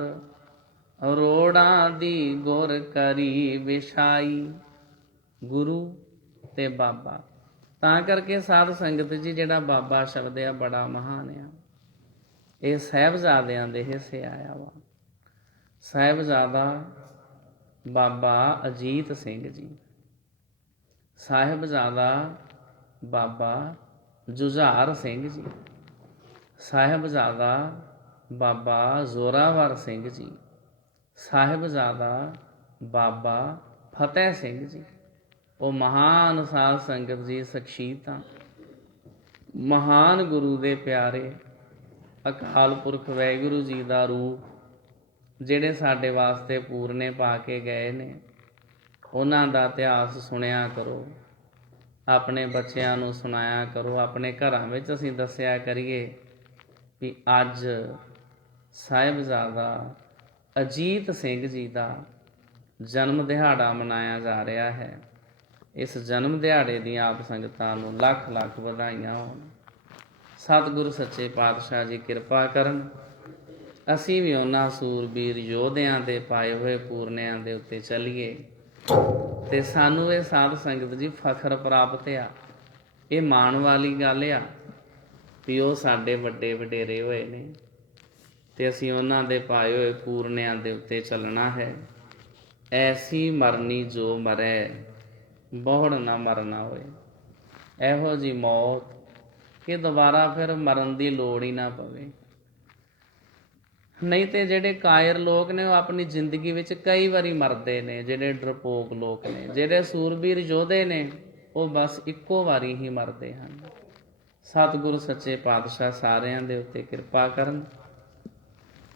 ਰੋੜਾਂ ਦੀ ਗੁਰ ਕਰੀ ਵਿਛਾਈ। ਗੁਰੂ ਤੇ ਬਾਬਾ। ਤਾਂ ਕਰਕੇ ਸਾਧ ਸੰਗਤ ਜੀ ਜਿਹੜਾ ਬਾਬਾ ਸ਼ਬਦ ਆ ਬੜਾ ਮਹਾਨ ਆ। ਇਹ ਸਾਹਿਬਜ਼ਾਦਿਆਂ ਦੇ ਹਿੱਸੇ ਆਇਆ ਵਾ। ਸਾਹਿਬਜ਼ਾਦਾ ਬਾਬਾ ਅਜੀਤ ਸਿੰਘ ਜੀ, ਸਾਹਿਬਜ਼ਾਦਾ ਬਾਬਾ ਜੁਝਾਰ ਸਿੰਘ ਜੀ, ਸਾਹਿਬਜ਼ਾਦਾ ਬਾਬਾ ਜ਼ੋਰਾਵਰ ਸਿੰਘ ਜੀ, ਸਾਹਿਬਜ਼ਾਦਾ ਬਾਬਾ ਫਤਿਹ ਸਿੰਘ ਜੀ। ਉਹ ਮਹਾਨ ਸਾਧ ਸੰਗਤ ਜੀ ਸ਼ਖਸੀਅਤਾਂ, ਮਹਾਨ ਗੁਰੂ ਦੇ ਪਿਆਰੇ, ਅਕਾਲ ਪੁਰਖ ਵਾਹਿਗੁਰੂ ਜੀ ਦਾ ਰੂਪ, ਜਿਹੜੇ ਸਾਡੇ ਵਾਸਤੇ ਪੂਰਨੇ ਪਾ ਕੇ ਗਏ ਨੇ। ਉਹਨਾਂ ਦਾ ਇਤਿਹਾਸ ਸੁਣਿਆ ਕਰੋ, ਆਪਣੇ ਬੱਚਿਆਂ ਨੂੰ ਸੁਣਾਇਆ ਕਰੋ, ਆਪਣੇ ਘਰਾਂ ਵਿੱਚ ਅਸੀਂ ਦੱਸਿਆ ਕਰੀਏ ਵੀ ਅੱਜ ਸਾਹਿਬਜ਼ਾਦਾ ਅਜੀਤ ਸਿੰਘ ਜੀ ਦਾ ਜਨਮ ਦਿਹਾੜਾ ਮਨਾਇਆ ਜਾ ਰਿਹਾ ਹੈ। ਇਸ ਜਨਮ ਦਿਹਾੜੇ ਦੀਆਂ ਆਪ ਸੰਗਤਾਂ ਨੂੰ ਲੱਖ ਲੱਖ ਵਧਾਈਆਂ ਹੋਣ। ਸਤਿਗੁਰੂ ਸੱਚੇ ਪਾਤਸ਼ਾਹ ਜੀ ਕਿਰਪਾ ਕਰਨ, ਅਸੀਂ ਵੀ ਉਹਨਾਂ ਸੂਰਬੀਰ ਯੋਧਿਆਂ ਦੇ ਪਾਏ ਹੋਏ ਪੂਰਨਿਆਂ ਦੇ ਉੱਤੇ ਚੱਲੀਏ ਤੇ ਸਾਨੂੰ ਇਹ ਸਾਧ ਸੰਗਤ ਜੀ ਫਖਰ ਪ੍ਰਾਪਤ ਆ। ਇਹ ਮਾਣ ਵਾਲੀ ਗੱਲ ਆ ਵੀ ਉਹ ਸਾਡੇ ਵੱਡੇ ਵਡੇਰੇ ਹੋਏ ਨੇ ਤੇ ਅਸੀਂ ਉਹਨਾਂ ਦੇ ਪਾਏ ਹੋਏ ਪੂਰਨਿਆਂ ਦੇ ਉੱਤੇ ਚੱਲਣਾ ਹੈ। ਐਸੀ ਮਰਨੀ ਜੋ ਮਰੈ, ਬਹੁੜ ਨਾ ਮਰਨਾ ਹੋਏ। ਇਹੋ ਜਿਹੀ ਮੌਤ ਕਿ ਦੁਬਾਰਾ ਫਿਰ ਮਰਨ ਦੀ ਲੋੜ ਹੀ ਨਾ ਪਵੇ। ਨਹੀਂ ਤੇ ਜਿਹੜੇ ਕਾਇਰ ਲੋਕ ਨੇ ਉਹ ਆਪਣੀ ਜ਼ਿੰਦਗੀ ਵਿੱਚ ਕਈ ਵਾਰੀ ਮਰਦੇ ਨੇ। ਜਿਹੜੇ ਡਰਪੋਕ ਲੋਕ ਨੇ, ਜਿਹੜੇ ਸੂਰਬੀਰ ਯੋਧੇ ਨੇ, ਉਹ ਬਸ ਇੱਕੋ ਵਾਰੀ ਹੀ ਮਰਦੇ ਹਨ। ਸਤਿਗੁਰੂ ਸੱਚੇ ਪਾਤਸ਼ਾਹ ਸਾਰਿਆਂ ਦੇ ਉੱਤੇ ਕਿਰਪਾ ਕਰਨ।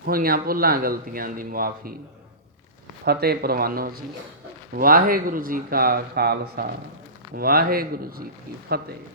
ਹੋਈਆਂ ਭੁੱਲਾਂ ਗਲਤੀਆਂ ਦੀ ਮੁਆਫੀ। ਫਤਿਹ ਪ੍ਰਵਾਨੋ ਜੀ। ਵਾਹਿਗੁਰੂ ਜੀ ਕਾ ਖਾਲਸਾ, ਵਾਹਿਗੁਰੂ ਜੀ ਕੀ ਫਤਿਹ।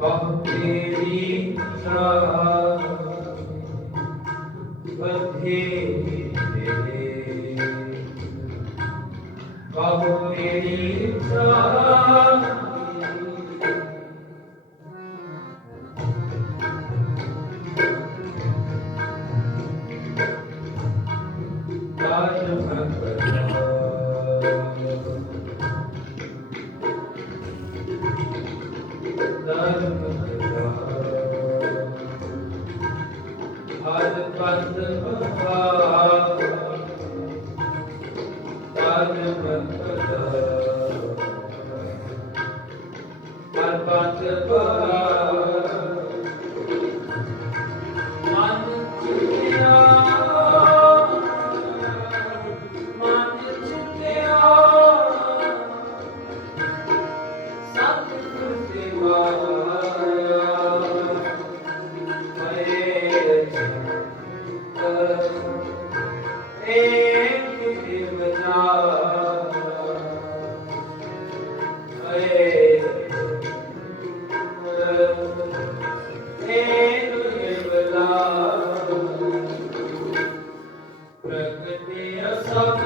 कहो तेरी चाह बधेरे, कहो तेरी चाह ताज महल हर पद ताज महल हर पद मन चितिया मन चितिया सतगुर सेवा एक शिवना एक शिवला प्रकृति सब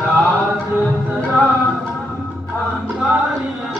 ਰਾਜ ਤਰਾ ਅੰਕਾਰਿਆ